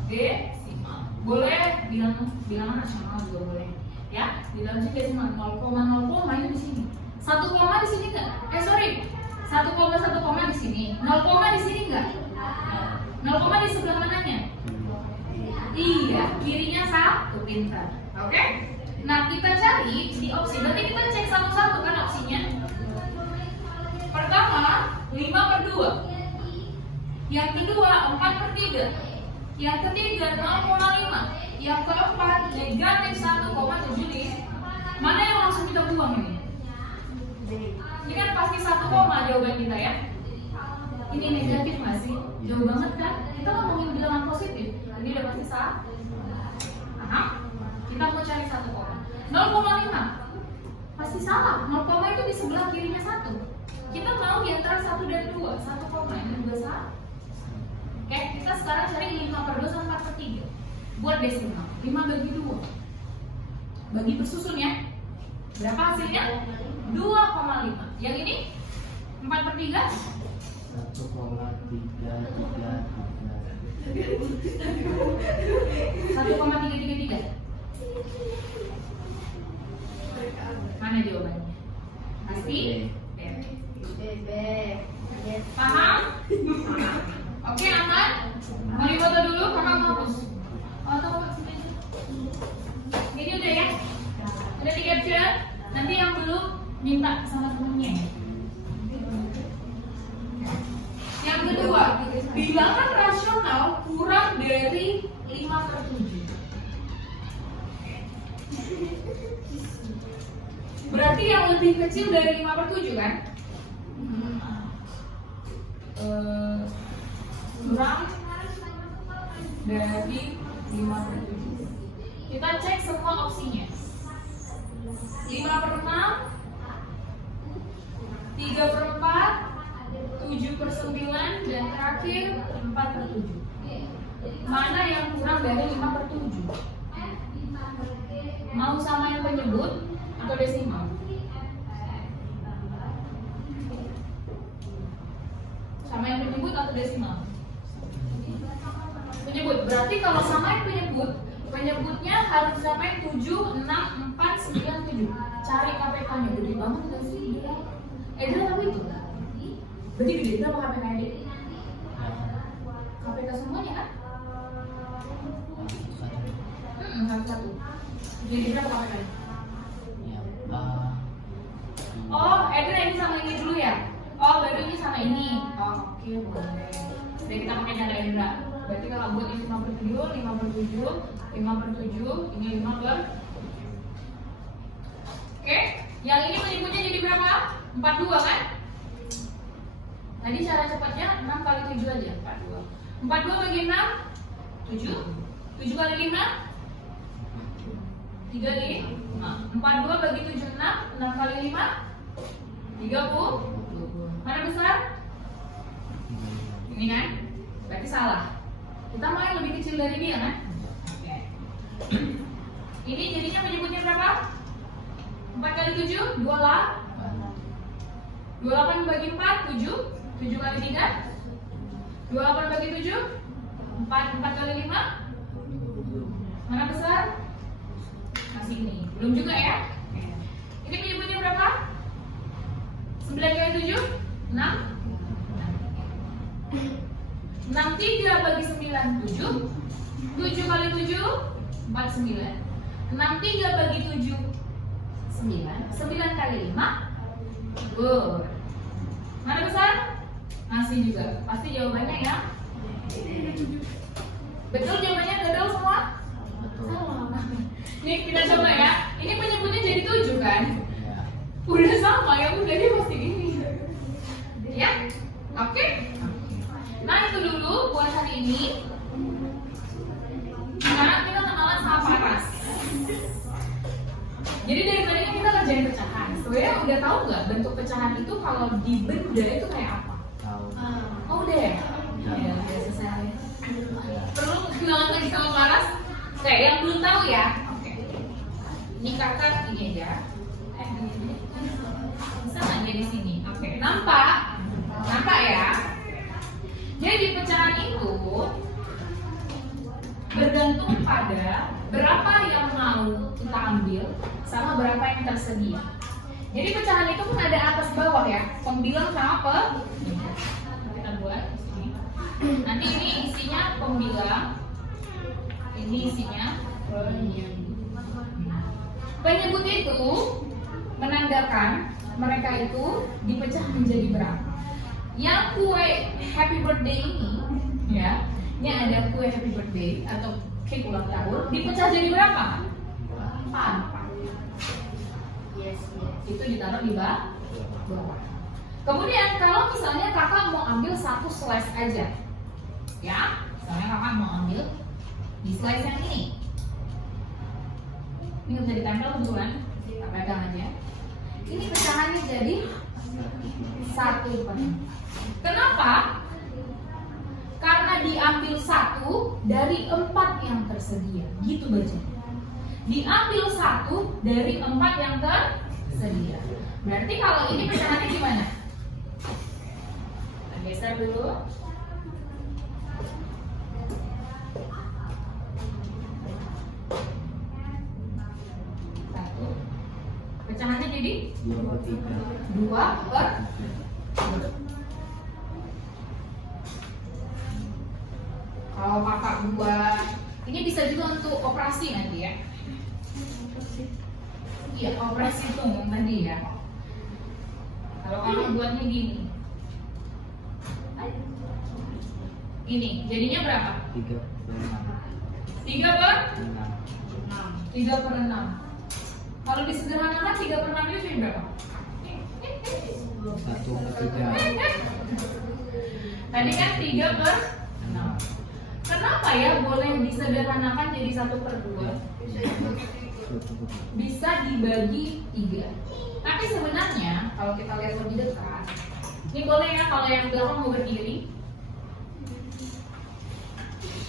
Desimal. Boleh bilangan nasional juga boleh. Ya, bilangan desimal 0,0 itu di sini. 1 koma di sini enggak? 1 koma di sini. 0 koma di sini enggak? 0 koma di sebelah mananya? Iya, kirinya 1, pintar. Oke? Nah, kita cari di opsi. Berarti kita cek satu-satu kan opsinya. Pertama, 5/2. Yang kedua, 4/3. Yang ketiga, 0,5. Yang keempat, negatif 1,75. Mana yang langsung kita buang ini? Ini kan pasti 1 koma jawaban kita ya. Ini negatif nggak sih? Jauh banget kan? Kita ngomongin bilangan positif. Ini udah pasti salah. Kita mau cari 1 koma. 0,5 pasti salah. 0 itu di sebelah kirinya 1. Kita mau di antara 1 dan 2. 1 koma ini juga salah. Oke, kita sekarang cari 5/2 sama 4/3. Buat desimal. 5 bagi 2. Bagi bersusun ya. Berapa hasilnya? 2,5. Yang ini 4/3. 1,333. Mana jawabannya? Pasti? BB. Paham? Oke, aman? Mau difoto dulu, kakak mau hapus. Foto kakak sini aja. Ini udah ya? Udah di capture? Nanti yang belum minta sama temennya ya. Yang kedua, bilangan rasional kurang dari 5/7. Berarti yang lebih kecil dari 5/7 kan? Kurang dari 5/7. Kita cek semua opsinya. 5/6, 3/4, 7/9, dan terakhir 4/7. Mana yang kurang dari 5/7? Mau samain penyebut atau desimal? Samain penyebut atau desimal? Penyebut. Berarti kalau samain penyebut, penyebutnya harus samain 7, 6, 4, 9, 7. Cari KPK-nya. Gede banget gak sih? Edra tahu itu? Berarti gede berapa KPK-nya? KPK semuanya kan? Satu. Jadi berapa KPK-nya? Oh, Edra ini sama ini dulu ya? Oh, baru ini sama ini. Oh, oke, boleh. Jadi kita pakai cara Edra. Berarti kalau buat ini 5/7, 5/7, 5/7, ini 5/. Oke, yang ini penyebutnya jadi berapa? 42 kan? Tadi cara cepatnya 6 kali 7 aja, 42. 42 bagi 6, 7. 7 kali 5, 35. 42 bagi 7, 6. 6 kali 5, 30. Mana besar? Ini kan? Berarti salah. Kita mau yang lebih kecil dari dia kan? Oke. Ini jadinya penyebutnya berapa? 4 kali 7, 28. 28 bagi 4, 7. 7 kali 3, 28 bagi 7, 4 kali 5. Mana besar? Masih ini. Belum juga ya? Ini penyebutnya berapa? 9 kali 7, 6. 6 3 bagi 9, 7. 7 kali 7, 49. 6 3 bagi 7, 9. 9 kali 5. Good. Mana besar? Masih juga. Pasti jawabannya ya. Betul jawabannya gagal semua? Salah. Nih kita coba ya. Ini penyebutnya jadi 7 kan? Udah sama ya, udah dia pasti gini. Ya? Oke? Nah itu dulu buat hari ini. Sekarang kita kenalan sama Paras. Jadi dari tadi kan kita kerjain pecahan. Sebenarnya udah tahu nggak bentuk pecahan itu kalau di benda itu kayak apa? Tahu. Oh udah ya? Ya udah selesai. Perlu kenalan lagi sama Paras? Kayak yang belum tahu ya? Oke. Ini kakak ini aja. Bisa nggak dia di sini? Oke. Nampak? Nampak ya? Jadi pecahan itu bergantung pada berapa yang mau kita ambil sama berapa yang tersedia. Jadi pecahan itu kan ada atas bawah ya, pembilang sama kita buat di sini. Nanti ini isinya pembilang, ini isinya penyebut itu menandakan mereka itu dipecah menjadi berapa. Yang kue happy birthday ini, ya, ini ada kue happy birthday atau cake ulang tahun, dipecah jadi berapa? 4. Yes. Itu ditaruh di bawah. Kemudian kalau misalnya kakak mau ambil satu slice aja, ya, misalnya kakak mau ambil di slice yang ini bisa ditempel kebetulan, kita pegang aja. Ini pecahannya jadi 1/6. Kenapa? Karena diambil 1 dari 4 yang tersedia, gitu baca. Diambil 1 dari 4 yang tersedia. Berarti kalau ini pecahannya gimana? Kita geser dulu. Satu. Pecahannya jadi 2/3. Kalau kakak buat, ini bisa juga untuk operasi nanti ya. Iya, operasi punggung tadi ya. Kalau kakak buatnya gini, ini jadinya berapa? 3/6. Kalau disederhanakan 3/6 itu jadi berapa? 1/3. Tadi kan 3/6. Kenapa ya boleh disederhanakan jadi 1/2? Bisa dibagi 3. Tapi sebenarnya kalau kita lihat lebih dekat, ini boleh ya kalau yang belakang mau berdiri,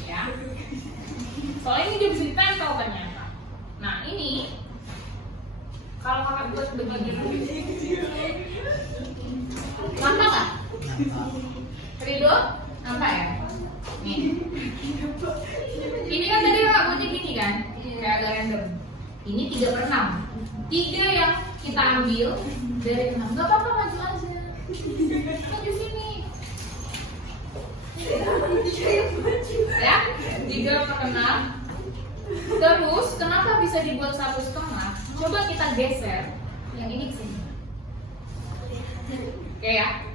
ya. Soalnya ini dia bisa ditempel ternyata. Nah ini kalau kakak buat begini, nampak nggak? Nampak. Ridho, nampak ya? Nih. Ini kan tadi kakak buatnya gini kan, kayak agak random. Ini 3/6. 3 yang kita ambil dari 6. Gak apa-apa, maju aja. Maju sini. Ya, 3/6. Terus kenapa bisa dibuat 1,5? Coba kita geser yang ini ke sini. Oke ya.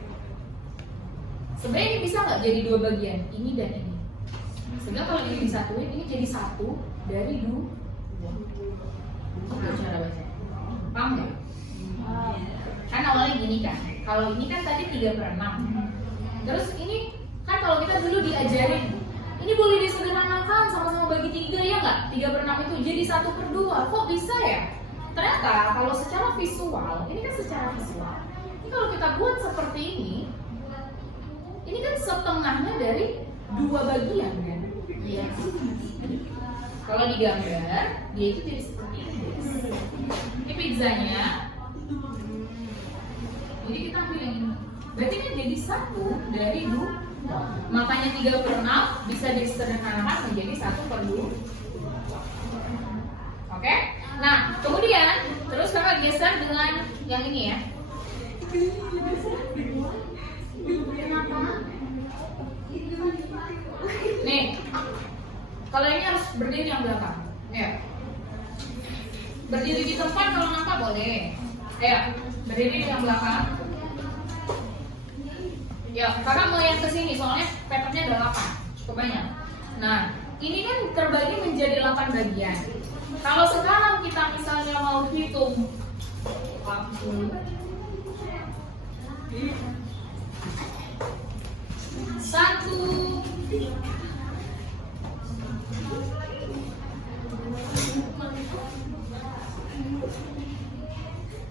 Sebenarnya ini bisa nggak jadi 2 bagian, ini dan ini. Sehingga kalau ini disatuin, ini jadi 1 dari 2. Itu cara bacanya. Paham nggak? Kan awalnya gini kan. Kalau ini kan tadi 3/6. Terus ini kan kalau kita dulu diajarin, ini boleh disederhanakan sama-sama bagi 3 ya nggak? 3/6 itu jadi 1/2. Kok bisa ya? Ternyata kalau secara visual, ini kan secara visual. Ini kalau kita buat seperti ini kan setengahnya dari 2 bagian kan? Iya. Kalau digambar, dia itu jadi seperti ini. Ini pizzanya. Jadi kita ambil yang ini. Berarti ini jadi 1 dari 2. Makanya 3/6 bisa disederhanakan menjadi 1/2. Oke? Nah, kemudian terus kakak geser dengan yang ini ya. Kenapa? Nih, kalau ini harus berdiri yang belakang. Ya. Berdiri di tempat kalau nampak boleh. Ya, berdiri di yang belakang. Ya, kakak mau yang kesini soalnya patternnya ada 8, cukup banyak. Nah, ini kan terbagi menjadi 8 bagian. Kalau sekarang kita misalnya mau hitung 1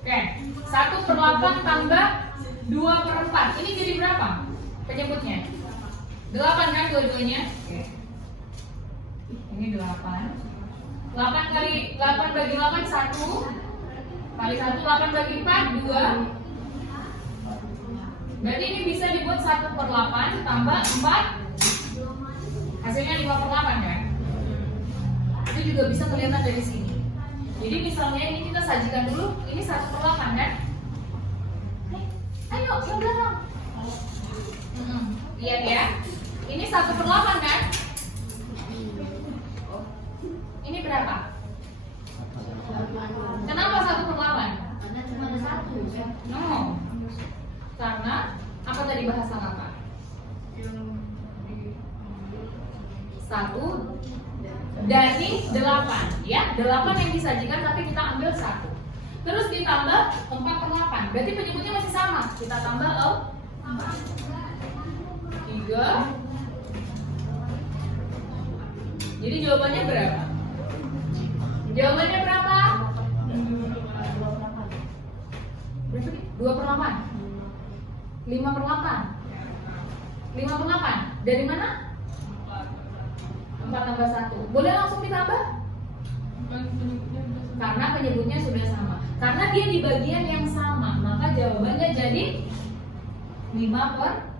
Oke, 1/8 tambah 2/4. Ini jadi berapa penyebutnya? 8 kan dua-duanya? Oke. Ini 8. 8 kali 8 bagi 8 1 kali 1 8 bagi 4 2. Berarti ini bisa dibuat 1/8 tambah 4. Hasilnya 5/8 kan? Itu juga bisa kelihatan dari sini. Jadi misalnya ini kita sajikan dulu, ini 1/8 kan? Ayo, yang belakang. Lihat ya. Ini 1/8 kan? Ini berapa? Kenapa 1/8? Karena cuma ada 1 ya. No. Karena apa tadi bahasa apa? 1 dari 8 ya. 8 yang disajikan tapi kita ambil 1. Terus ditambah 4/8. Berarti penyebutnya masih sama. Kita tambah 4. 3. Jadi jawabannya berapa? Jawabannya berapa? Berapa nih? 2/8. 5/8. 5/8. Dari mana? 4 tambah 1. Boleh langsung ditambah? Karena penyebutnya sudah sama. Karena dia di bagian yang sama, maka jawabannya jadi 5/8.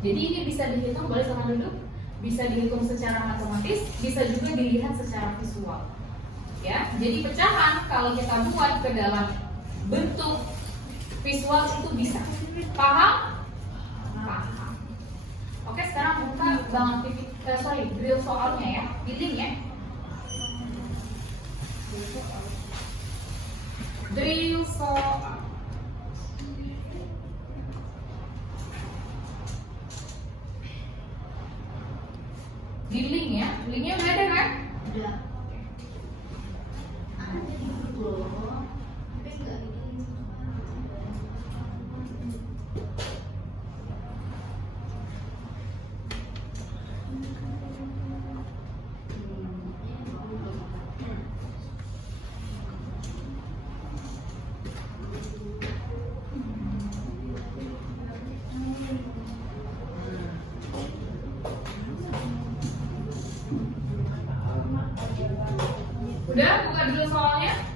Jadi ini bisa dihitung, boleh sama duduk. Bisa dihitung secara matematis, bisa juga dilihat secara visual. Ya, jadi pecahan kalau kita buat ke dalam bentuk visual itu bisa. Paham? Paham. Oke, sekarang buka bang drill soalnya ya, pilih ya. Drill soal. Di link ya, linknya udah ada kan? Udah. Ada gitu loh. Tapi enggak gini. dulu soalnya.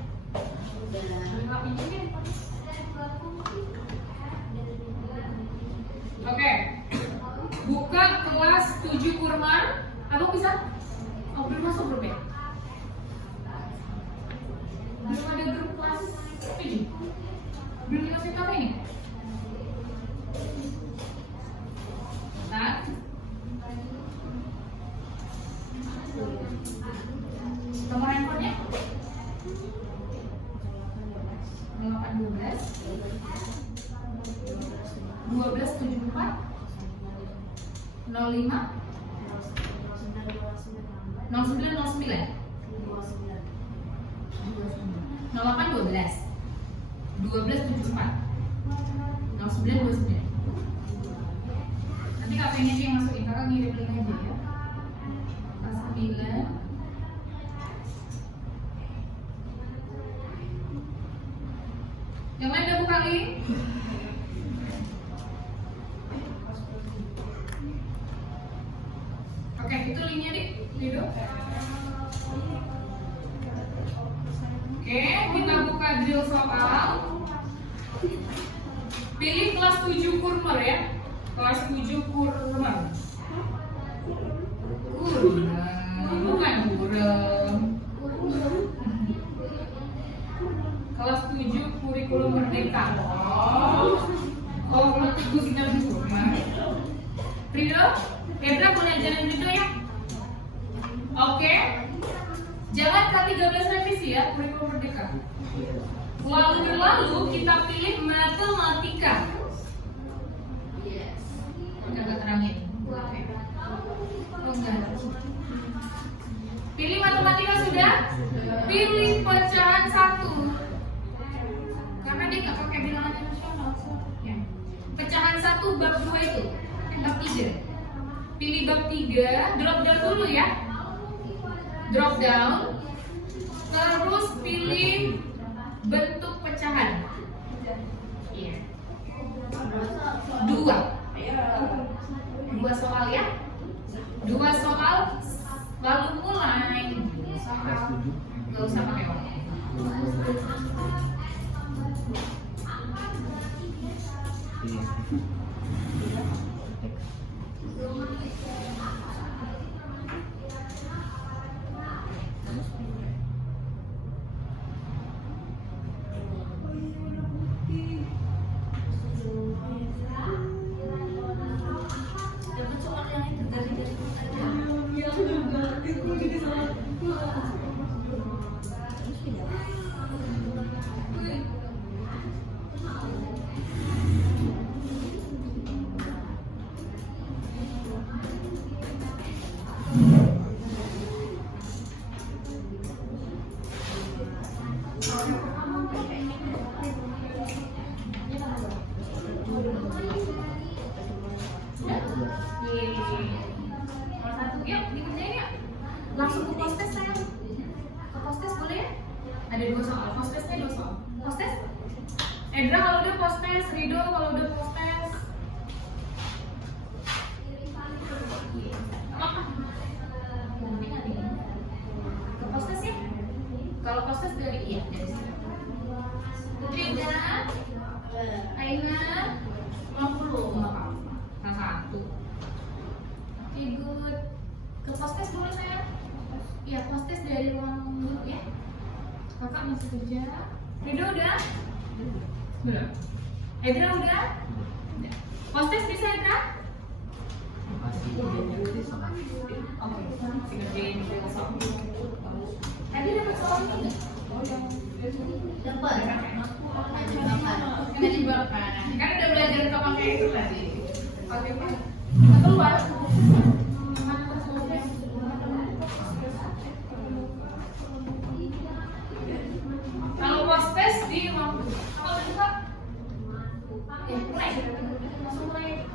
Oke. Buka kelas 7 Kurman. Abang bisa? Oh, belum masuk belum ya? Belum ada grup kelas 7. Belum dimasukin kafe ini? Bentar. Nomor handphonenya? 0812 1274 05 0909 0812 1274 0929. Nanti kakaknya aja yang masukin, kakak ngirim link aja ya. Kelas 9. Yang lain udah buka link? Oke, itu linknya di Rido. Oke, kita buka drill soal. Pilih kelas 7 Kurmer ya. Kelas 7 Kurmer. Bukan Kurem. Kelas 7 kurikulum merdeka. Oh, nanti gue tinggal di rumah. Rido, Edra boleh ajarin Rido ya? Oke. Jangan K13 revisi ya, kurikulum merdeka. Lalu kita pilih matematika. Agak terangin. Oh, enggak. Pilih matematika sudah? Pilih pecahan 1. Karena dia nggak pakai bilangan nasional. Ya. Pecahan 1 bab 2 itu. Bab 3. Pilih bab 3, drop down dulu ya. Drop down. Terus pilih bentuk pecahan. Iya. 2 soal ya. 2 soal lalu mulai. Gak usah pakai orang. Langsung ke postes saya. Ke postes boleh ya? Ada 2 soal. Postesnya 2 soal. Postes? Edra kalau udah postes, Rido kalau udah postes. Ke postes ya? Kalau postes dari iya dari sini. Putri udah? Aina 50 nggak apa-apa. Nah 1. Oke good. Ke postes boleh saya? Iya, postes dari ruang dulu ya. Kakak masih kerja. Rido udah? Belum. Edra udah? Udah. Postes bisa Edra? Oke, ngerjain soal. Tadi dapat soal ini? Dapat. Kan juga kan udah belajar untuk pakai itu tadi. Oke, Pak. Keluar. Kalau postes di ruang apa tadi Pak? Ya, mulai. Langsung mulai.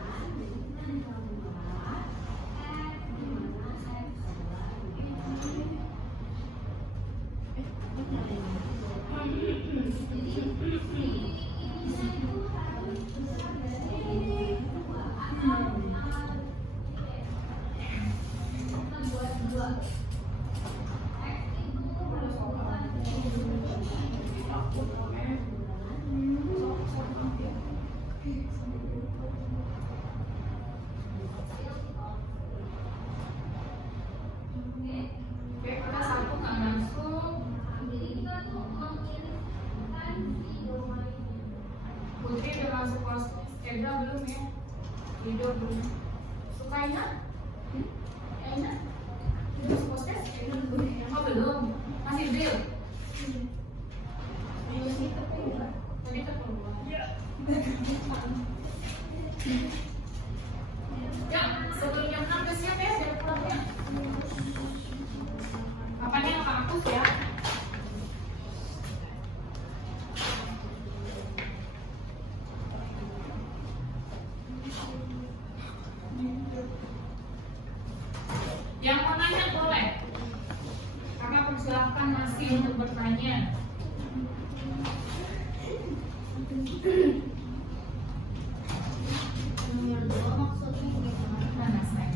masuk kelas Kendra belum ya? Rido belum. Suka Ina? Ina? Rido masuk podcast? Oh belum. Masih deal. Tadi ketemu. Ya, sebelum jam 6 udah siap ya, siap pulangnya. Kapannya yang kampus ya? Yang mau nanya boleh. Kakak persilakan masih untuk bertanya. Mana saya?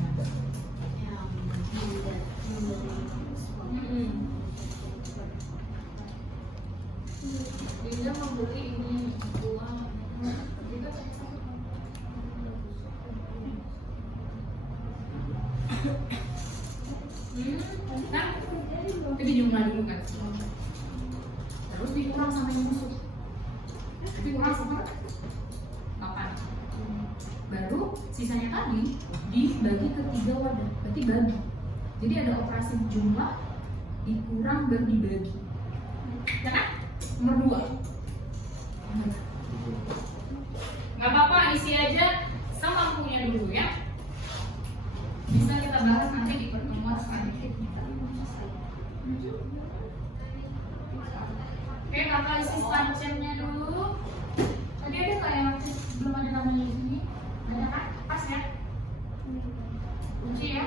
Dinda mau beli ini uang. Nah, jadi jumlah dulu kan. Terus dikurang sampai musuh. Dikurang sampai 8. Baru sisanya tadi dibagi ke 3 wadah, berarti bagi. Jadi ada operasi jumlah dikurang baru dibagi. Ya kan? Nomor 2. Gak apa-apa, isi aja semampunya dulu ya. Bisa kita bahas nanti di pertemuan selanjutnya. Oke, kakak isi spancennya dulu. Tadi ada nggak yang belum ada namanya di sini? Ada kan? Pas ya? Kunci ya?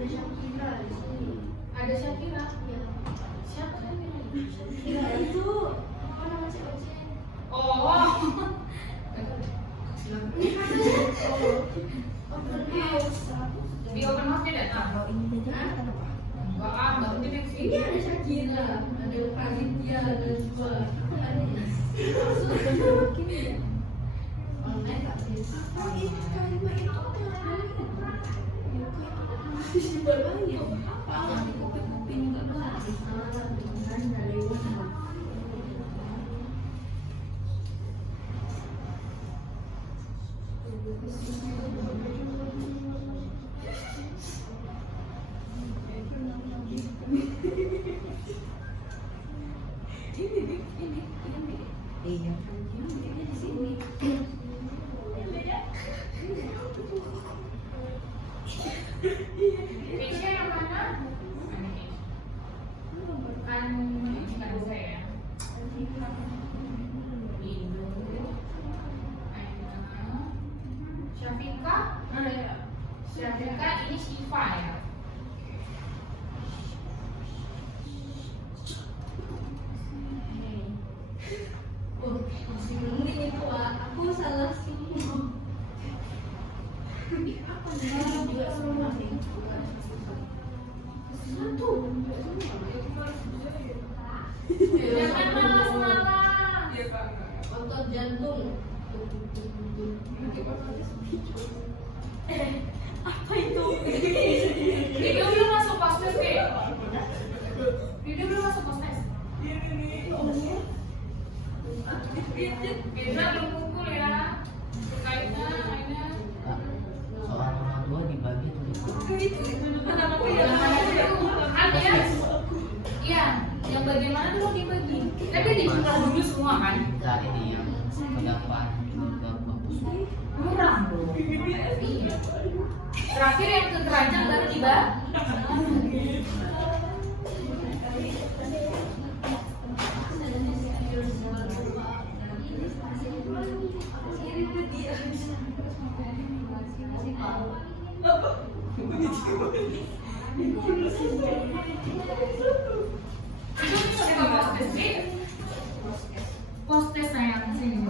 Ada Shakira di sini. Ada Shakira? Ya. Siapa Shakira? Shakira itu apa nama cewek? Oh. Open house. Di open house-nya datang. Enggak ah, enggak mungkin yang sini. Ini ada Shakira, ada Raditya, ada dua. Ada online tak sih? Oh ini kalimat itu berbahaya. Apa? Kopi nggak benar. Dengan dari mana? Iya. Di sini. Keisha yang mana? Bukan saya. Indo, Aina, Syafika. Syafika ini Syifa ya. Oh, masih mending itu aku salah semua. Apa nih? Juga sama nih. Satu. Jangan malas-malas. Otot jantung. Apa itu? Video belum masuk postes ke? Video belum masuk postes. Kita belum kumpul ya. Terkait Oh, dibagi tuh. Kenapa Yang mana dulu? Ada. Iya, yang bagian mana dulu dibagi? Tapi dijual dulu semua kan? Enggak, ini yang pendapat bagus. Murah dong. Iya. Terakhir yang ke keranjang baru dibagi. Itu bisa postes sih. Postes sayang sini.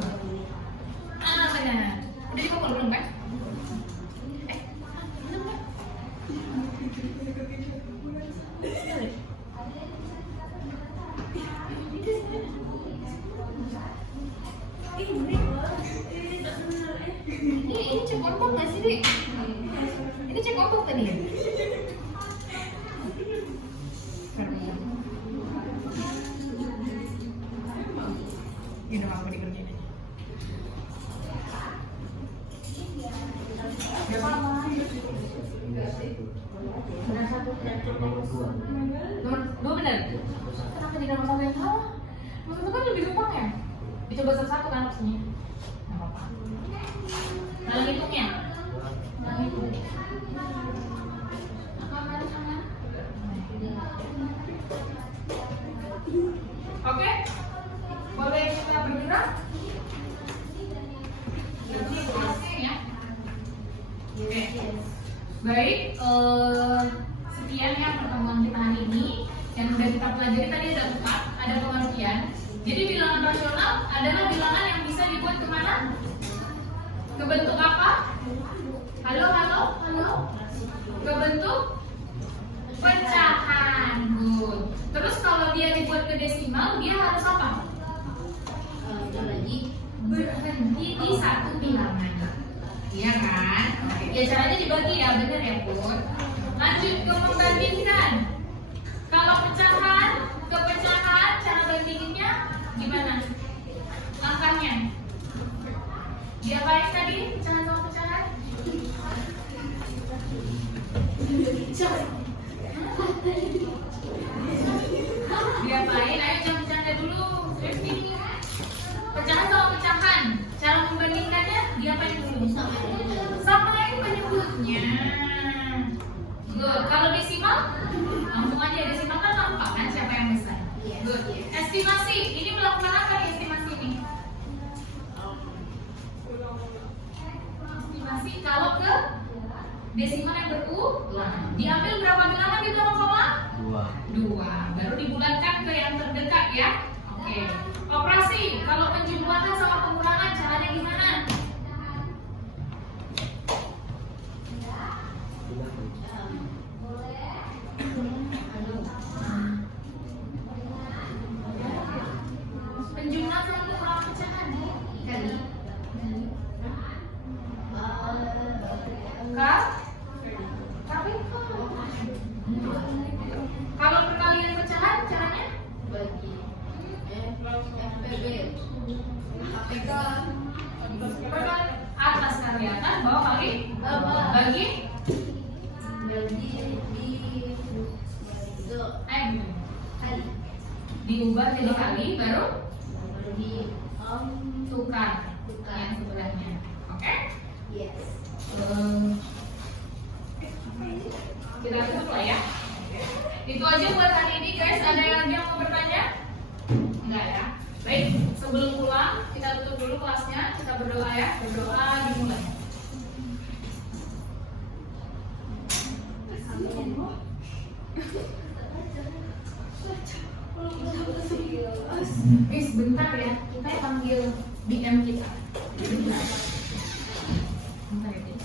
Ah benar. Udah dipukul belum kan? Belum kan? Ini cek ombak nggak sih, Dik? Ini cek ombak tadi. Ini apa dikerjain aja. Berapa lama? Benar satu. Dua benar. Kenapa tidak nomor satu yang salah? Nomor satu kan lebih gampang ya. Dicoba satu-satu kan opsinya. Nggak apa-apa. Nah, hitungnya. Nah, hitung. Aman. Oke. Boleh kita bergerak? Ya. Oke. Baik, sekian ya pertemuan kita hari ini. Yang sudah kita pelajari tadi ada 4, ada pengertian. Jadi bilangan rasional adalah bilangan yang bisa dibuat kemana? Ke bentuk apa? Halo. Ke bentuk pecahan. Good. Terus kalau dia dibuat ke desimal, dia harus apa? Berhenti di satu bilangan. Iya kan? Ya caranya dibagi ya, bener ya Pun. Lanjut ke membandingkan. Kalau pecahan ke pecahan, cara bandinginnya gimana? Langkahnya? Diapain tadi? Pecahan sama pecahan? Diapain? Ayo jangan bercanda dulu. Pecahan sama pecahan. Cara membandingkannya diapain dulu? Samain penyebutnya. Good. Kalau desimal, langsung aja desimal kan nampak kan siapa yang besar. Good. Estimasi. Ini melakukan apa nih estimasi ini? Estimasi kalau ke desimal yang berulang. Diambil berapa bilangan di belakang koma? 2. Baru dibulatkan ke yang terdekat ya. Oke. Operasi. Kalau penjumlahan sama pengurangan caranya gimana? Penjumlahan sama pengurangan pecahan kali. Tapi kalau perkalian pecahan caranya Bagi FPB APK perkalian atas kali atas, bawah kali Bawah. bagi kali diubah jadi kali baru bagi tukar yang sebelahnya. Oke? yes. Kita tutup lah ya. Itu aja buat hari ini guys. Ada yang lagi yang mau bertanya? Enggak ya. Baik, sebelum pulang kita tutup dulu kelasnya. Kita berdoa ya. Berdoa dimulai. Bentar ya. Kita panggil DM kita. Bentar ya guys.